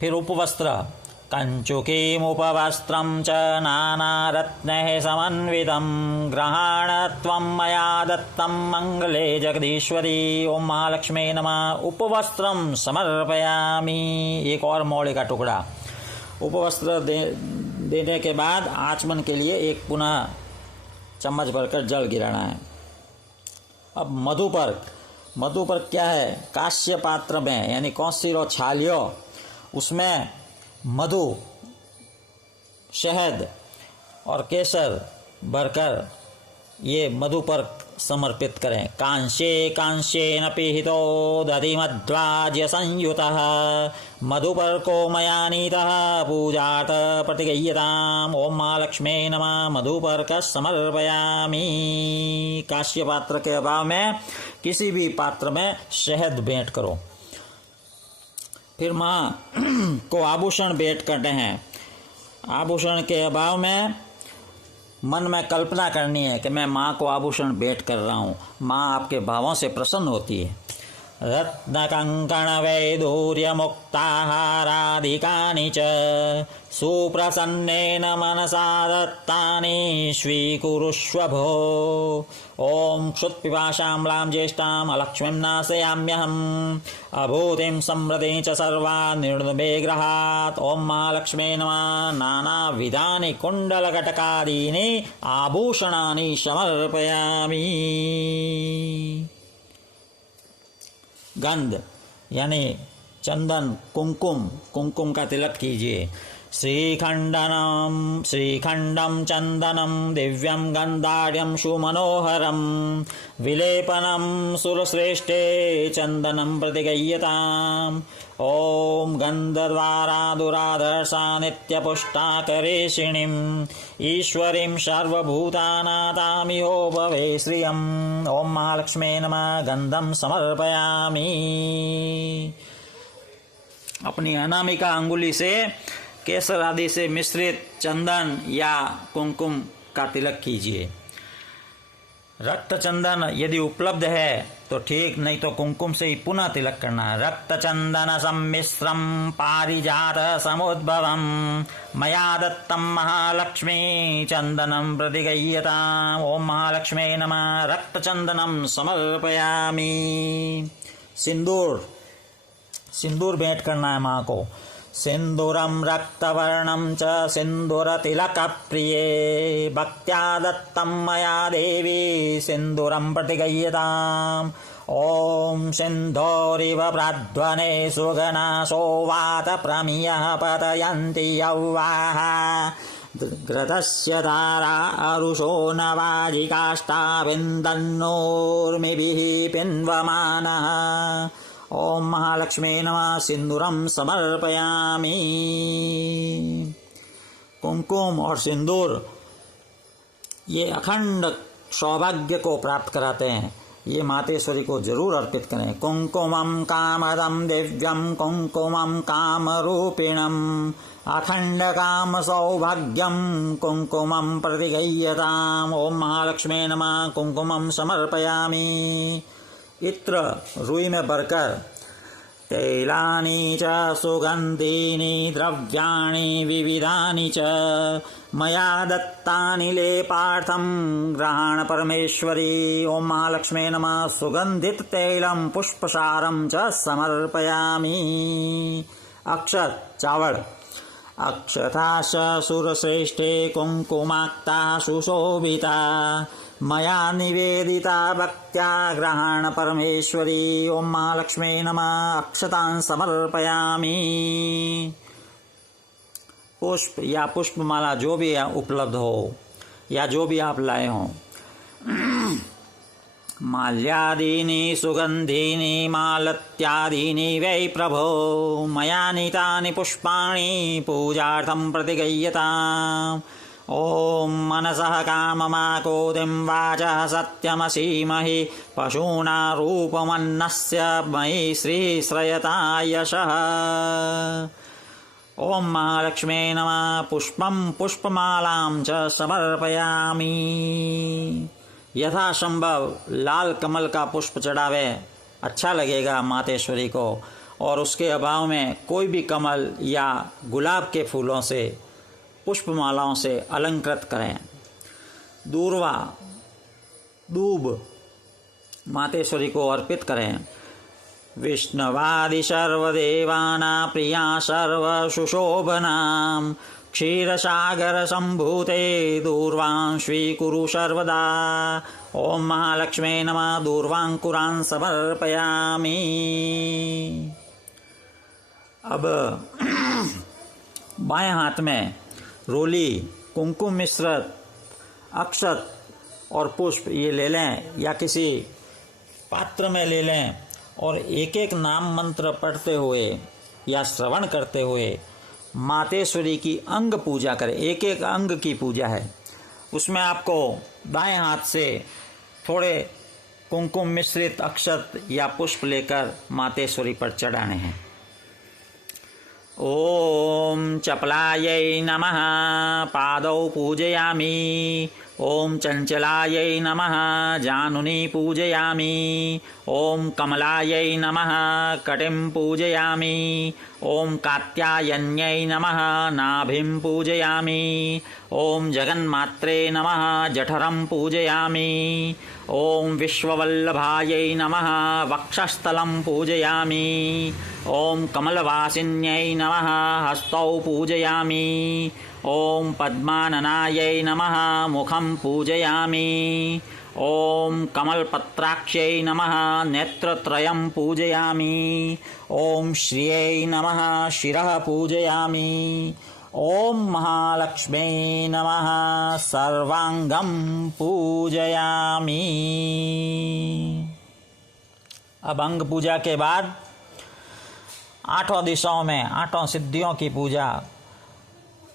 फिर उपवस्त्र कंचुकीमुपवस्त्रं च नानारत्नैः समन्वितं ग्रहाणत्वं मया दत्तं मंगले जगदीश्वरी। ओम महालक्ष्म्यै नमः। उपवस्त्रं समर्पयामि। एक और मौली का टुकड़ा। उपवस्त्र देने के बाद आचमन के लिए 1 पुनः चम्मच भरकर जल गिराना है। अब मधु पर क्या है? काश्य पात्र में यानी कौंसिल और छालियो, उसमें मधु, शहद और केसर भरकर ये मधु पर समर्पित करें। कांशे कांशेन पीहितो दधिमध्वाज्य संयुतः मधुपर को मया नीतः पूजार्थ प्रतिगह्यताम्। ओम महालक्ष्म्यै नमः। मधुपर का समर्पयामि। काश्य पात्र के अभाव में किसी भी पात्र में शहद भेंट करो। फिर माँ को आभूषण भेंट करते हैं। आभूषण के अभाव में मन में कल्पना करनी है कि मैं माँ को आभूषण भेंट कर रहा हूँ। माँ आपके भावों से प्रसन्न होती है। रत्नकङ्कणवैदूर्यमुक्ताहारादिकानि च सुप्रसन्नेन मनसा दत्तानि स्वीकुरुष्व भो। ॐ क्षुत्पिपाशाम्लां ज्येष्ठाम् अलक्ष्मीं नाशयाम्यहम् अभूतिं समृद्धिं च सर्वान् निर्णुमेग्रहात्। ॐ महालक्ष्मी नमः। नानाविधानि कुण्डलकटकादीनि आभूषणानि समर्पयामि। गंध यानी चंदन, कुमकुम का तिलक कीजिए। श्रीखंडम चंदनम दिव्यम गंधाढ्यम सुमनोहरम विलेपनम सुरश्रेष्ठे चंदनम प्रतिगय्यताम्। ओम गंधद्वारा दुराधर्षा नित्यपुष्टाकरेषिणीम् ईश्वरीं सर्वभूतानातामिहोपवे श्रियम्। ओम महालक्ष्मी नमः। गंधम समर्पयामि। अपनी अनामिका अंगुली से केसर आदि से मिश्रित चंदन या कुमकुम का तिलक कीजिए। रक्त चंदन यदि उपलब्ध है तो ठीक, नहीं तो कुमकुम से ही पुनः तिलक करना है। रक्त चंदन सम्मिश्रम पारिजात समुद्भवम मया दत्तम महालक्ष्मी चंदनम प्रतिगय्यताम्। ओम महालक्ष्मी नमः। रक्त चंदनम समर्पयामि। सिंदूर भेंट करना है माँ को। सिंदूरम रक्तवर्णम च सिंदूरतिलकप्रिये भक्त्या दत्तं मया देवी सिंदूरम प्रतिगय्यताम्। ओम सिंधोरिव प्राध्वने सुगनासो वात प्रमियः पतयन्ति यौवाः घृतस्य धारा अरुषो नवाजिकाष्ठा विन्दन्नोर्मिभिः पिन्वमानः। ओम महालक्ष्मी नमः। सिंदूरम समर्पयामि। कुमकुम और सिंदूर ये अखंड सौभाग्य को प्राप्त कराते हैं। ये मातेश्वरी को जरूर अर्पित करें। कुंकुमं कामदं दिव्यं कुंकुमं कामरूपिणम् अखंड काम सौभाग्यम कुंकुमं प्रतिगय्यताम्। ओम महालक्ष्मी नमः। कुंकुमं समर्पयामि। इत्र रुई में भरकर तैलानि च सुगंधीनि द्रव्याणि विविधानि च मया दत्तानि लेपार्थं ग्रहण परमेश्वरी। ओम महालक्ष्मी नमः। सुगंधित तैलम पुष्पसारम च समर्पयामि। अक्षत चावल अक्षताश सुरश्रेष्ठे कुंकुमाक्ता सुशोभिता मया निवेदिता भक्त्या ग्रहण परमेश्वरी। ओम महालक्ष्मी नमः। अक्षतान् समर्पयामि। पुष्प या पुष्पमाला जो भी उपलब्ध हो या जो भी आप लाए हों। माल्यादीनि सुगंधीनि मालत्यादीनि वै प्रभो मया नीतानि पुष्पाणि पूजार्थं प्रतिगय्यताम्। ओम मनसः काममाकोदिं वाचः सत्यमसीमहि पशूना रूपमन्नस्य मयि श्रीश्रयता यशः। ओम महालक्ष्मी नमः। पुष्पं पुष्पमालां च समर्पयामि। यथासंभव लाल कमल का पुष्प चढ़ावे, अच्छा लगेगा मातेश्वरी को। और उसके अभाव में कोई भी कमल या गुलाब के फूलों से पुष्पमालाओं से अलंकृत करें। दूर्वा दूब मातेश्वरी को अर्पित करें। विष्णवादि सर्वदेवाना प्रिया सर्वसुशोभनां क्षीरसागर संभूते दूर्वां स्वीकुरु सर्वदा। ओम महालक्ष्मी नमः। दूर्वांकुरान् समर्पयामि। अब बाएं हाथ में रोली, कुमकुम मिश्रित अक्षत और पुष्प ये ले लें या किसी पात्र में ले लें और एक एक नाम मंत्र पढ़ते हुए या श्रवण करते हुए मातेश्वरी की अंग पूजा करें। एक एक अंग की पूजा है। उसमें आपको दाएं हाथ से थोड़े कुमकुम मिश्रित अक्षत या पुष्प लेकर मातेश्वरी पर चढ़ाने हैं। ओम चपलायै नमः। पादौ पूजयामि ॐ चञ्चलायै नमः जानुनी पूजयामि। ॐ कमलायै नमः कटिं पूजयामि। ॐ कात्यायन्यै नमः नाभिं पूजयामि। ॐ जगन्मात्रे नमः जठरं पूजयामि। ॐ विश्ववल्लभायै नमः वक्षस्थलं पूजयामि। ॐ कमलवासिन्यै नमः हस्तौ पूजयामि। ॐ पद्माननायै नमः मुखं पूजयामि। ॐ कमलपत्राक्ष्यै नमः नेत्रत्रयं पूजयामि। ॐ श्रियै नमः शिरः पूजयामि। ॐ महालक्ष्म्यै नमः सर्वांगं पूजयामि। अब अंग पूजा के बाद 8 दिशाओं में 8 सिद्धियों की पूजा,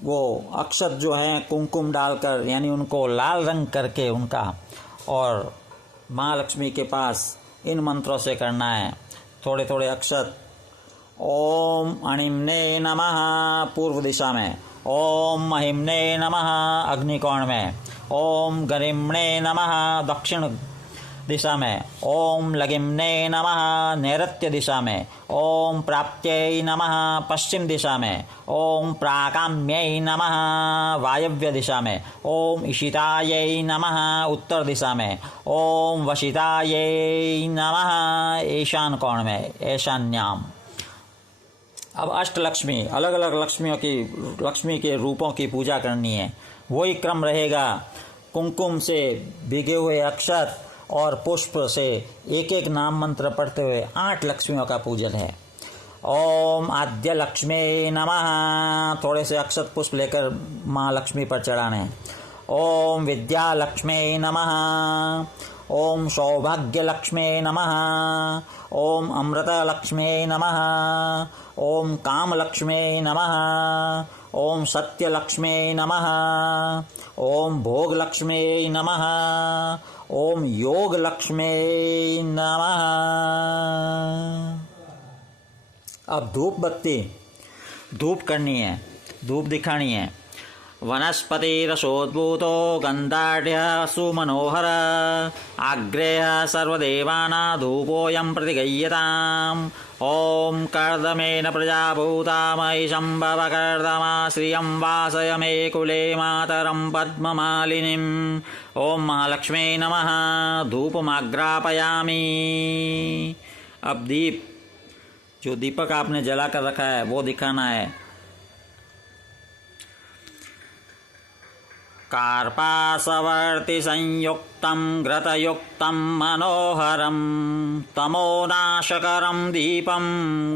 वो अक्षत जो है कुमकुम डालकर, यानी उनको लाल रंग करके उनका, और माँ लक्ष्मी के पास इन मंत्रों से करना है। थोड़े थोड़े अक्षत। ओम अणिम्ने नमः पूर्व दिशा में, ओम महिम्ने नमः अग्निकोण में, ओम गरिम्ने नमः दक्षिण दिशा में, ओम लगिम्ने नमः नैऋत्य दिशा में, ओम प्राप्त्यै नमः पश्चिम दिशा में, ओम प्राकाम्यै नमः वायव्य दिशा में, ओम ईशितायै नमः उत्तर दिशा में, ओम वशितायै नमः ईशान कोण में, ईशान्याम। अब अष्टलक्ष्मी, अलग अलग लक्ष्मी के रूपों की पूजा करनी है। वही क्रम रहेगा। कुमकुम से भीगे हुए अक्षत और पुष्प से एक एक नाम मंत्र पढ़ते हुए 8 लक्ष्मियों का पूजन है। ओम आद्य लक्ष्मी नमः, थोड़े से अक्षत पुष्प लेकर माँ लक्ष्मी पर चढ़ाने हैं। ओम विद्या लक्ष्मी नमः, ओम सौभाग्य लक्ष्मी नमः, ओम अमृत लक्ष्मी नमः, ओम काम लक्ष्मी नमः, ओम सत्य लक्ष्मी नमः, ओम भोग लक्ष्मी नमः, ओम योग लक्ष्मी नमः। अब धूप करनी है, धूप दिखानी है। वनस्पतिरसोद्भूतो गन्धाढ्यः सुमनोहर आग्रेयः सर्वदेवानां धूपोऽयं प्रतिगह्यताम्। ॐ कर्दमेन प्रजाभूता मयि सम्भव कर्दमा श्रियं वासय मे कुले मातरं पद्ममालिनीम्। ॐ महालक्ष्मी नमः। धूपमाग्रापयामि। अब दीप, जो दीपक आपने जला कर रखा है वो दिखाना है। कार्पासवर्ति संयुक्तं घृतयुक्तं मनोहरं तमोनाशकरं दीपं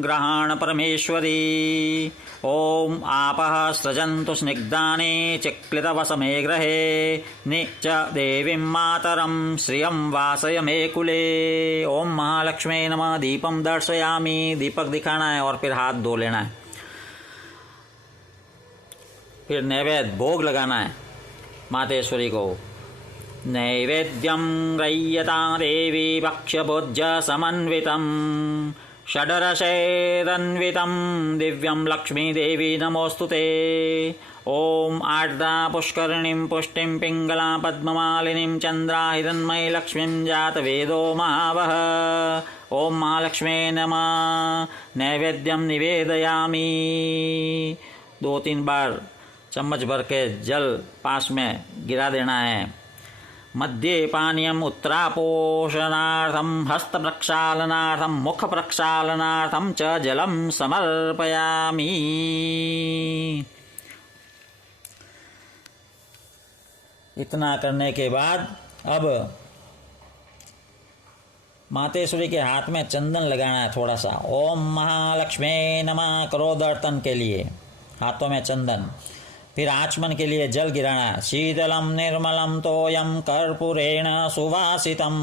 ग्रहण परमेश्वरी। ओम आपः सृजन्तु स्निग्धानि चिक्लितवसमे गृहे निच देवीं मातरं श्रियं वासय मे कुले। ओम महालक्ष्मी नमः। दीपम दर्शयामि, दीपक दिखाना है और फिर हाथ धो लेना है। फिर नैवेद्य भोग लगाना है मातेश्वरी को। नैवेद्यं रय्यता देवी भक्ष्यभोज्य समन्वितं षडरशैरन्वितं दिव्यं लक्ष्मी देवी नमोस्तुते। ओम आर्द्रा पुष्करिणीं पुष्टिं पिंगलां पद्ममालिनीं चंद्राहिरण्मयी लक्ष्मीं जातवेदो महावः। ओम महालक्ष्मी नमः। नैवेद्यं निवेदयामि। 2-3 बार चम्मच भर के जल पास में गिरा देना है। मध्ये पानीयम उत्तरापोषणार्थम हस्त प्रक्षालनार्थम मुख प्रक्षालनार्थम च जलम समर्पयामि। इतना करने के बाद अब मातेश्वरी के हाथ में चंदन लगाना है थोड़ा सा। ओम महालक्ष्मी नमः करो दर्शन के लिए हाथों में चंदन। फिर आचमन के लिए जल गिराना है। शीतलम निर्मलम तोयम कर्पूरेण सुवासितम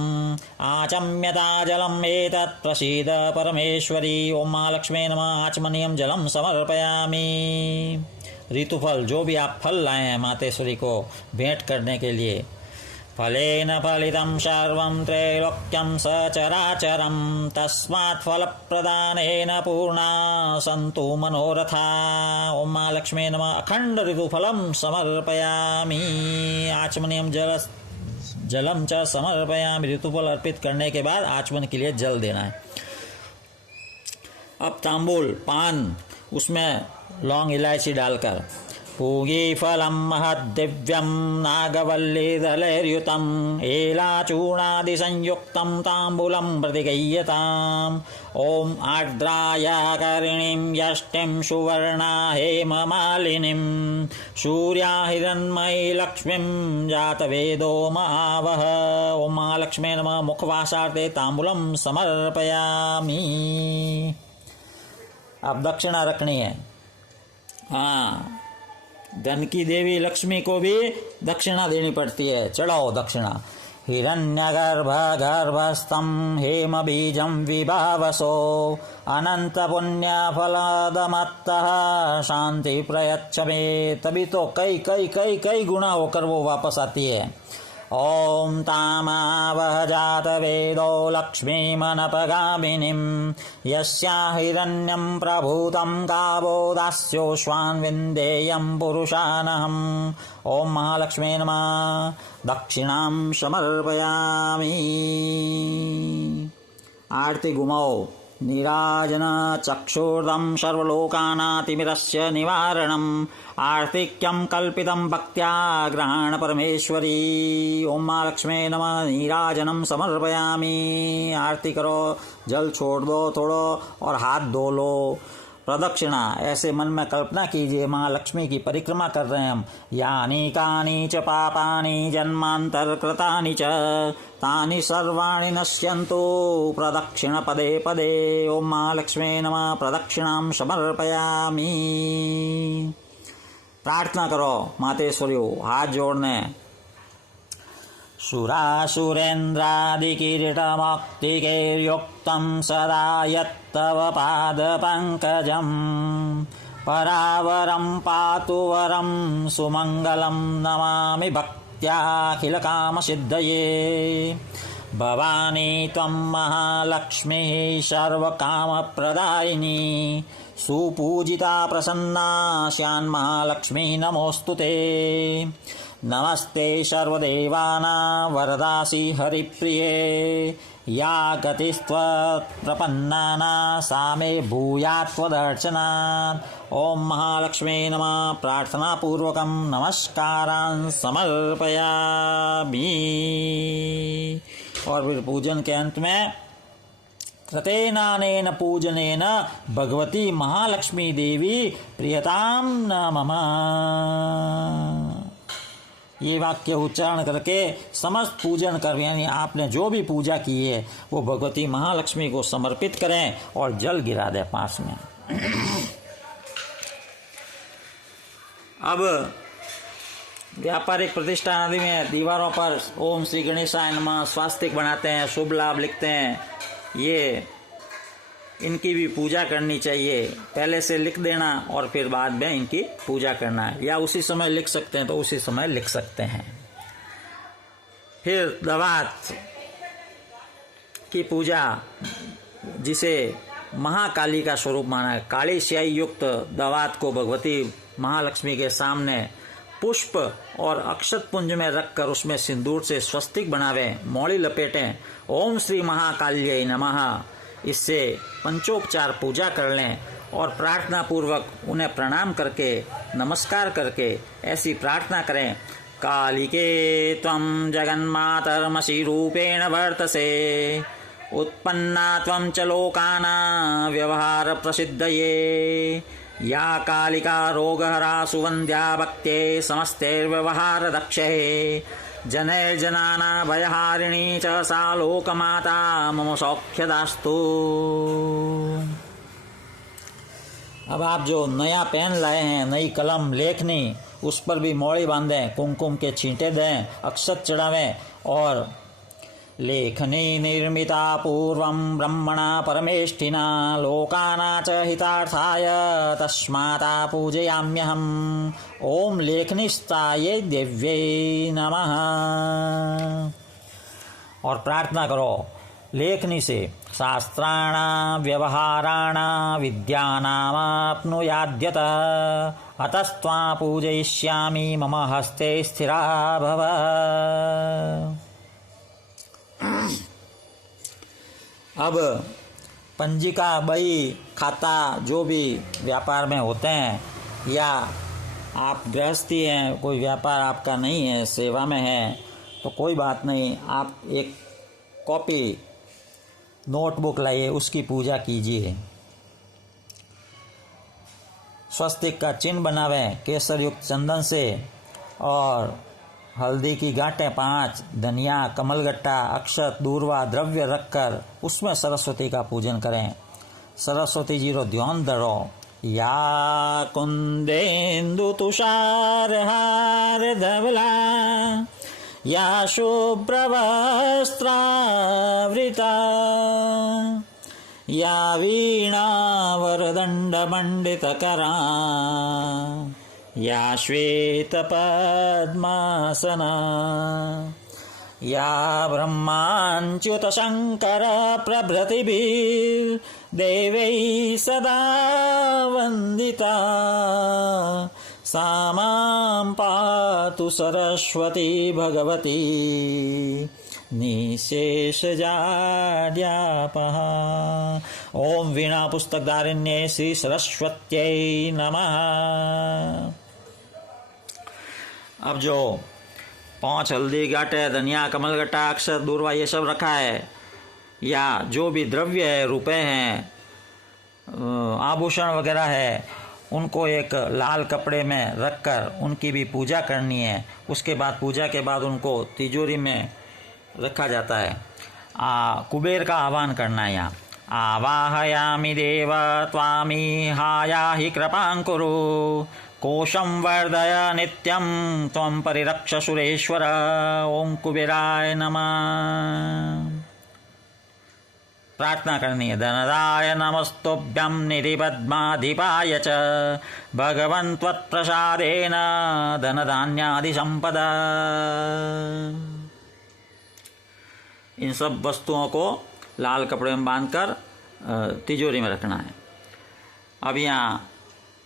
आचम्यता जलम एतत् प्रसीद परमेश्वरी। ओम महालक्ष्मी नमः। आचमनीयम जलम समर्पयामि। ऋतुफल, जो भी आप फल लाए हैं मातेश्वरी को भेंट करने के लिए, फलेन फलितं सर्वं त्रैलोक्यं सचराचरं तस्मात् फलप्रदानेन पूर्णा सन्तु मनोरथा। ओम महालक्ष्मी नमः। अखंड ऋतुफलं समर्पयामि। आचमनीयं जलम च समर्पयामि। ऋतुफल अर्पित करने के बाद आचमन के लिए जल देना है। अब तांबूल पान उसमें लौंग इलायची डालकर पूगीफलं महद्दिव्यं नागवल्लीदलैर्युतं एलाचूर्णादिसंयुक्तं ताम्बूलं प्रतिगह्यताम्। ॐ आर्द्रायाकरिणीं यष्टिं सुवर्णा हेममालिनीं सूर्या हिरण्मयी लक्ष्मीं जातवेदो महावह। ओम महालक्ष्मी नमः। मुखवासार्थे ताम्बूलं समर्पयामि। अब दक्षिणा रखनी है। हाँ, धन की देवी लक्ष्मी को भी दक्षिणा देनी पड़ती है। चढ़ाओ दक्षिणा। हिरण्यगर्भ गर्भस्थं हेम बीजं विभावसो अनंत पुण्य फलदमत्तः शांति प्रयच्छ मे। तभी तो कई कई कई कई गुना होकर वो वापस आती है। ओम तामावह जात वेदो लक्ष्मीमनपगामिनीं यस्या हिरण्यं प्रभूतं गावो दास्योश्वान् विन्देयं पुरुषानहम्। ओम महालक्ष्मी नमः। दक्षिणां समर्पयामि। आरती घुमाओ। नीराजन चक्षुर्दं सर्वलोकानातिमिरस्य निवारणम् आर्तिक्यं कल्पितं भक्त्या ग्रहण परमेश्वरी। ओम महालक्ष्मी नमः। नीराजनम समर्पयामि। आरती करो, जल छोड़ दो थोड़ो और हाथ धो लो। प्रदक्षिणा ऐसे मन में कल्पना कीजिए महालक्ष्मी की परिक्रमा कर रहे हैं हम। यानी कानि च पापानि जन्मांतर कृतानि च तानि सर्वाणि नश्यन्तु प्रदक्षिण पदे पदे। ओम महालक्ष्मी नमः। प्रदक्षिणां समर्पयामि। प्रार्थना करो मातेश्वरियो, हाथ जोड़ने। सुरासुरेन्द्रादिकिरीटमौक्तिकैर्युक्तं सदा यत्तव पादपङ्कजं परावरं पातु वरं सुमङ्गलं नमामि भक्त्याखिलकामसिद्धये। भवानी त्वं महालक्ष्मी सर्वकामप्रदायिनी सुपूजिता प्रसन्ना श्यान्महालक्ष्मी नमोस्तुते। नमस्ते सर्वदेवानां वरदासि हरिप्रिये या गतिस्त्वत्प्रपन्नानां सा मे भूयात् त्वदर्चनात्। ओम महालक्ष्मी नमः। प्रार्थना पूर्वकं नमस्कारान् समर्पयामि। और फिर पूजन के अंत में कृतेनानेन पूजनेन भगवती महालक्ष्मी देवी प्रियताम न मम। ये वाक्य उच्चारण करके समस्त पूजन कर, यानी आपने जो भी पूजा की है वो भगवती महालक्ष्मी को समर्पित करें और जल गिरा दें पास में। अब व्यापारिक प्रतिष्ठान आदि में दीवारों पर ओम श्री गणेशाय नमः स्वास्तिक बनाते हैं, शुभ लाभ लिखते हैं। ये इनकी भी पूजा करनी चाहिए। पहले से लिख देना और फिर बाद में इनकी पूजा करना है, या उसी समय लिख सकते हैं तो उसी समय लिख सकते हैं। फिर दवात की पूजा, जिसे महाकाली का स्वरूप माना है, काली स्याही युक्त दवात को भगवती महालक्ष्मी के सामने पुष्प और अक्षत पुंज में रखकर उसमें सिंदूर से स्वस्तिक बनावें, मौली लपेटें, ओम श्री महाकाल्यै नमः, इससे पंचोपचार पूजा कर लें और प्रार्थना पूर्वक उन्हें प्रणाम करके नमस्कार करके ऐसी प्रार्थना करें। कालिके त्वं जगन्मातर्मसि रूपेण वर्तसे उत्पन्ना त्वं च लोकानां व्यवहार प्रसिद्धये या कालिका रोगहरा सुवन्द्या भक्ते समस्तैर्व्यवहार दक्षये जनैर्जनाना भयहारिणी च सा लोकमाता मम सौख्यदास्तु। अब आप जो नया पेन लाए हैं, नई कलम लेखनी, उस पर भी मौड़ी बांधें, कुमकुम के छींटे दें, अक्षत चढ़ावें और लेखनी निर्मिता पूर्वं ब्रह्मणा परमेष्ठिना लोकाना च हितार्थाय तस्माता पूजयाम्यहम्। ओम लेखनिस्तायै देव्यै नमः। और प्रार्थना करो लेखनी से शास्त्राणां व्यवहाराणां विद्यानामाप्नुयाद्यत अतस्त्वां पूजयिष्यामि मम हस्ते स्थिरा भव। अब पंजिका, बही, खाता जो भी व्यापार में होते हैं, या आप गृहस्थी हैं, कोई व्यापार आपका नहीं है, सेवा में है, तो कोई बात नहीं, आप एक कॉपी नोटबुक लाइए, उसकी पूजा कीजिए। स्वस्तिक का चिन्ह बनावें केसर युक्त चंदन से, और हल्दी की गांठें 5, धनिया, कमलगट्टा, अक्षत, दूर्वा द्रव्य रखकर उसमें सरस्वती का पूजन करें। सरस्वती जी रो ध्यान धरो। या कुंदेन्दु तुषार हार धवला या शुभ्रवस्त्रावृता या वीणा वरदण्डमण्डितकरा या श्वेतपद्मासना या ब्रह्माच्युतशङ्कर प्रभृतिभिर्देवैः सदा वन्दिता सा मां पातु सरस्वती भगवती निशेषजाड्यापः। ओम वीणा पुस्तकधारिण्यै श्री सरस्वत्यै नमः। अब जो 5 हल्दी गांठे, धनिया, कमलगट्टा, अक्षर, दूर्वा ये सब रखा है, या जो भी द्रव्य है, रुपए हैं, आभूषण वगैरह है, उनको एक लाल कपड़े में रखकर उनकी भी पूजा करनी है। उसके बाद पूजा के बाद उनको तिजोरी में रखा जाता है। कुबेर का आह्वान करना है यहाँ। आवाहयामि देव त्वामी हायाहि कृपां कुरु कोशं वर्धय नित्यं त्वं परिरक्ष सुरेश्वर। ओम कुबेराय नमः। प्रार्थना करनी है। धनदाय नमस्तुभ्यं निधिपद्माधिपाय च भगवन् त्वत्प्रसादेन धनधान्यादि संपदा। इन सब वस्तुओं को लाल कपड़े में बांधकर तिजोरी में रखना है। अब यहाँ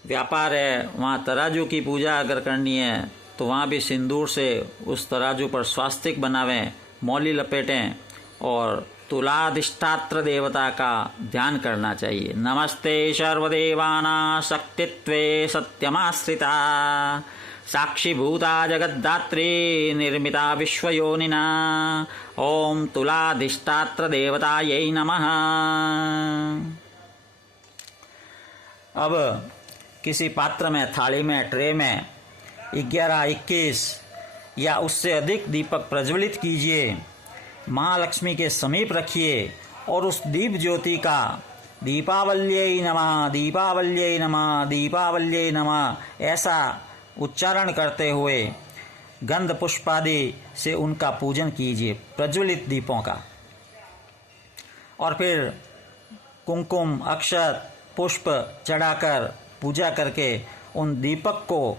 व्यापार है, वहाँ तराजू की पूजा अगर करनी है तो वहाँ भी सिंदूर से उस तराजू पर स्वास्तिक बनावें, मौली लपेटें और तुलाधिष्ठात्र देवता का ध्यान करना चाहिए। नमस्ते सर्वदेवानां शक्तित्वे सत्यमाश्रिता साक्षीभूता जगद्धात्री निर्मिता विश्वयोनिना। ओम तुलाधिष्ठात्र देवतायै नमः। अब किसी पात्र में, थाली में, ट्रे में 11, 21 या उससे अधिक दीपक प्रज्वलित कीजिए। माँ लक्ष्मी के समीप रखिए और उस दीप ज्योति का दीपावल्यै नमः, दीपावल्यै नमः, दीपावल्यै नमः ऐसा उच्चारण करते हुए गंध पुष्पादि से उनका पूजन कीजिए, प्रज्वलित दीपों का। और फिर कुमकुम, अक्षत, पुष्प चढ़ाकर पूजा करके उन दीपक को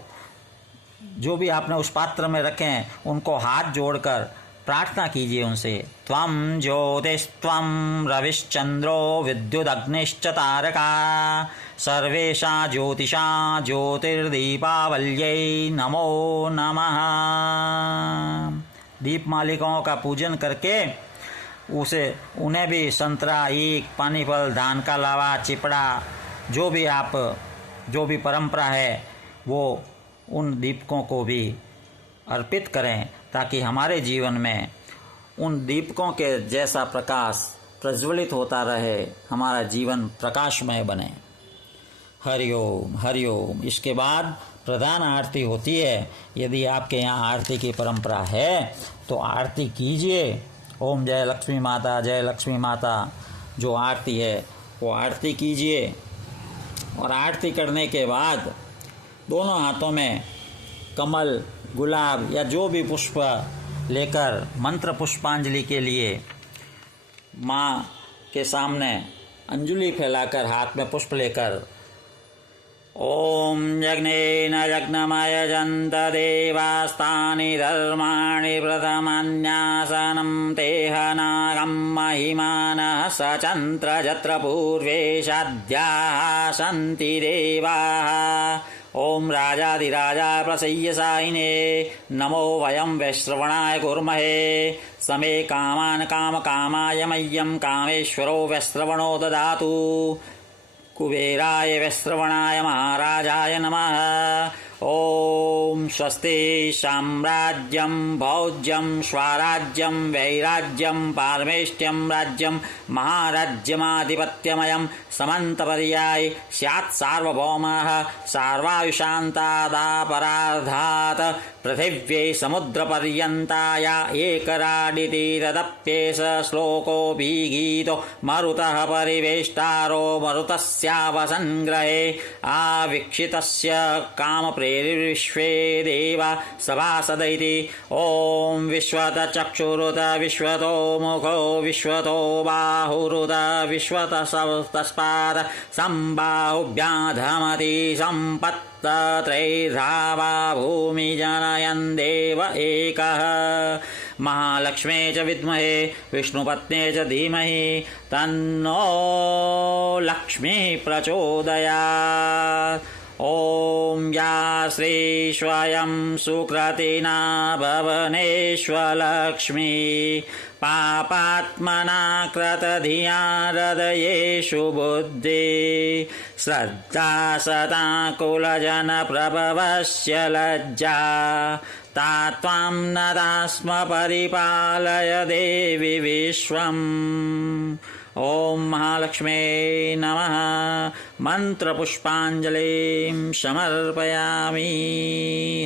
जो भी आपने उस पात्र में रखें उनको हाथ जोड़कर प्रार्थना कीजिए उनसे। त्वं ज्योतिस्त्वं रविश्चंद्रो विद्युदग्निश्च तारका सर्वेषां ज्योतिषां ज्योतिर्दीपावल्यै नमो नमः। दीप मालिकों का पूजन करके उन्हें भी संतरा, ईख, पानी फल, धान का लावा, चिपड़ा, जो भी परंपरा है वो उन दीपकों को भी अर्पित करें, ताकि हमारे जीवन में उन दीपकों के जैसा प्रकाश प्रज्वलित होता रहे, हमारा जीवन प्रकाशमय बने। हरिओम हरिओम। इसके बाद प्रधान आरती होती है। यदि आपके यहाँ आरती की परंपरा है तो आरती कीजिए। ओम जय लक्ष्मी माता, जय लक्ष्मी माता जो आरती है वो आरती कीजिए। और आरती करने के बाद दोनों हाथों में कमल, गुलाब या जो भी पुष्प लेकर मंत्र पुष्पांजलि के लिए माँ के सामने अंजलि फैलाकर हाथ में पुष्प लेकर ओम यज्ञेन यज्ञमयजन्त देवास्तानि धर्माणि प्रथमन्यासनं तेहनागं महिमानः सचन्त्र जत्र पूर्वे सद्याः सन्ति देवाः। ओम राजाधिराजाय प्रसय्यसायिने नमो वयं वैश्रवणाय कुर्महे समे कामान् कामकामाय मह्यं कामेश्वरो वैश्रवणो ददातु। कुबेराय वैश्रवणाय महाराजाय नमः। ओम स्वस्ति साम्राज्यं भौज्यं स्वराज्यं वैराज्यं पारमेष्ट्यं राज्यं महाराज्यमाधिपत्यमयं समन्तपर्यायि स्यात् सार्वभौमः सार्वायुषान्तादापराधात् पृथिव्यै समुद्रपर्यन्ताया एकराडिति तदप्येष श्लोको विगीतो मरुतः परिवेष्टारो मरुतस्यावसङ्ग्रहे आवीक्षितस्य कामप्रेरिविश्वे देवा सभासदैति। ॐ विश्वत चक्षुरुत विश्वतो मुखो विश्वतो बाहुरुत विश्वत तस्मात् सम्बाहुभ्याधमति सम्पत् त्रैर्धावा भूमि जनयन् देव एकः। महालक्ष्मे च विद्महे विष्णुपत्ने च धीमहि तन्नो लक्ष्मी प्रचोदयात्। ओम या श्री स्वयं सुकृतिना भवनेष्वलक्ष्मी पापात्मना कृतधिया हृदयेषु बुद्धि श्रद्धा सदा कुलजनप्रभवस्य लज्जा तात्वां नदा स्म परिपालय देवी विश्वम्। ओम महालक्ष्मे नमः। मंत्र पुष्पांजलिं समर्पयामि।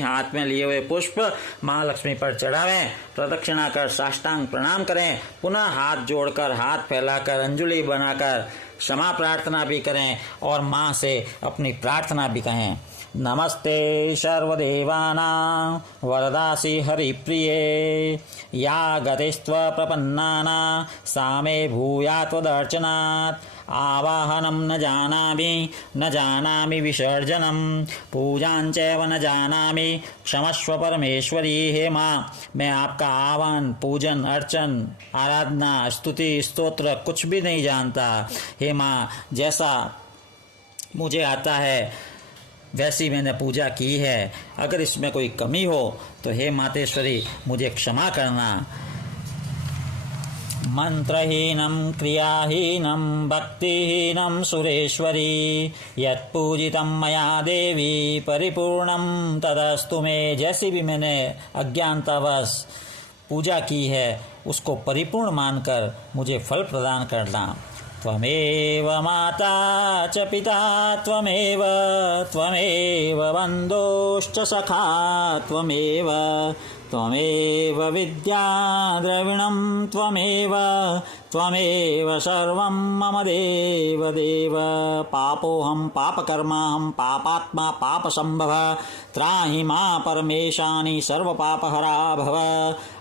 हाथ में लिए हुए पुष्प महालक्ष्मी पर चढ़ावें, प्रदक्षिणा कर साष्टांग प्रणाम करें, पुनः हाथ जोड़कर हाथ फैलाकर अंजलि बनाकर क्षमा प्रार्थना भी करें और माँ से अपनी प्रार्थना भी कहें। नमस्ते सर्वदेवानां वरदासि हरिप्रिये या गतिस्त्व प्रपन्नानां सा मे भूयात् त्वदर्चनात्। आवाहनं न जानामि विसर्जनं पूजां चैव न जानामि क्षमस्व परमेश्वरी। हे माँ, मैं आपका आह्वान पूजन अर्चन आराधना स्तुति स्तोत्र कुछ भी नहीं जानता। हे माँ, जैसा मुझे आता है वैसी मैंने पूजा की है, अगर इसमें कोई कमी हो तो हे मातेश्वरी मुझे क्षमा करना। मंत्रहीनं क्रियाहीनं भक्तिहीनं सुरेश्वरी यत्पूजितं मया देवी परिपूर्णं तदस्तु मे। जैसी भी मैंने अज्ञानतावश पूजा की है उसको परिपूर्ण मानकर मुझे फल प्रदान करना। त्वमेव माता च पिता त्वमेव बन्धुश्च सखा त्वमेव विद्या द्रविणं त्वमेव सर्वं मम देव देव। पापोऽहं पापकर्माहं पापात्मा पापसंभव त्राहि मां परमेशानि सर्वपापहरा भव।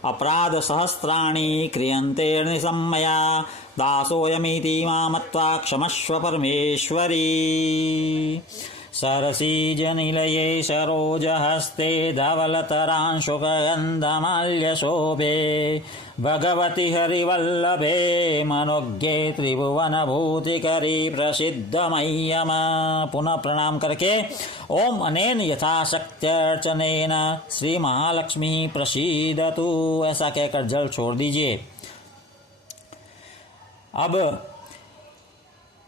अपराधसहस्राणि क्रियन्ते निसम्मया दासोऽयमिति मां मत्वा क्षमस्व परमेश्वरी। सरसीजनिलये सरोजहस्ते धवलतरांशुकगन्धमाल्यशोभे भगवति हरिवल्लभे मनोज्ञे त्रिभुवनभूतिकरी प्रसिद्धमय्यम। पुनः प्रणाम करके ओम अनेन यथाशक्त्यर्चनेन श्री महालक्ष्मी प्रसीदतु ऐसा कहकर जल छोड़ दीजिए। अब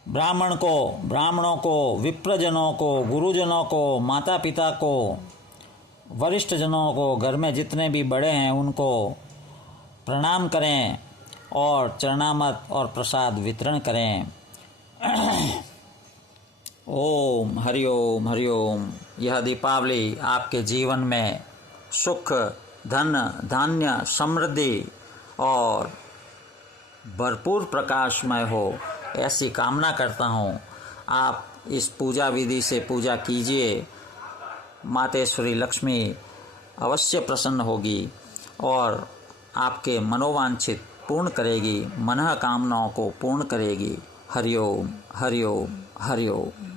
ब्राह्मणों को विप्रजनों को गुरुजनों को माता पिता को वरिष्ठ जनों को घर में जितने भी बड़े हैं उनको प्रणाम करें और चरणामत और प्रसाद वितरण करें। ओम हरिओम हरिओम। यह दीपावली आपके जीवन में सुख धन धान्य समृद्धि और भरपूर प्रकाशमय हो ऐसी कामना करता हूँ। आप इस पूजा विधि से पूजा कीजिए, मातेश्वरी लक्ष्मी अवश्य प्रसन्न होगी और आपके मनोवांछित पूर्ण करेगी, मनः कामनाओं को पूर्ण करेगी। हरिओम हरिओम हरिओम।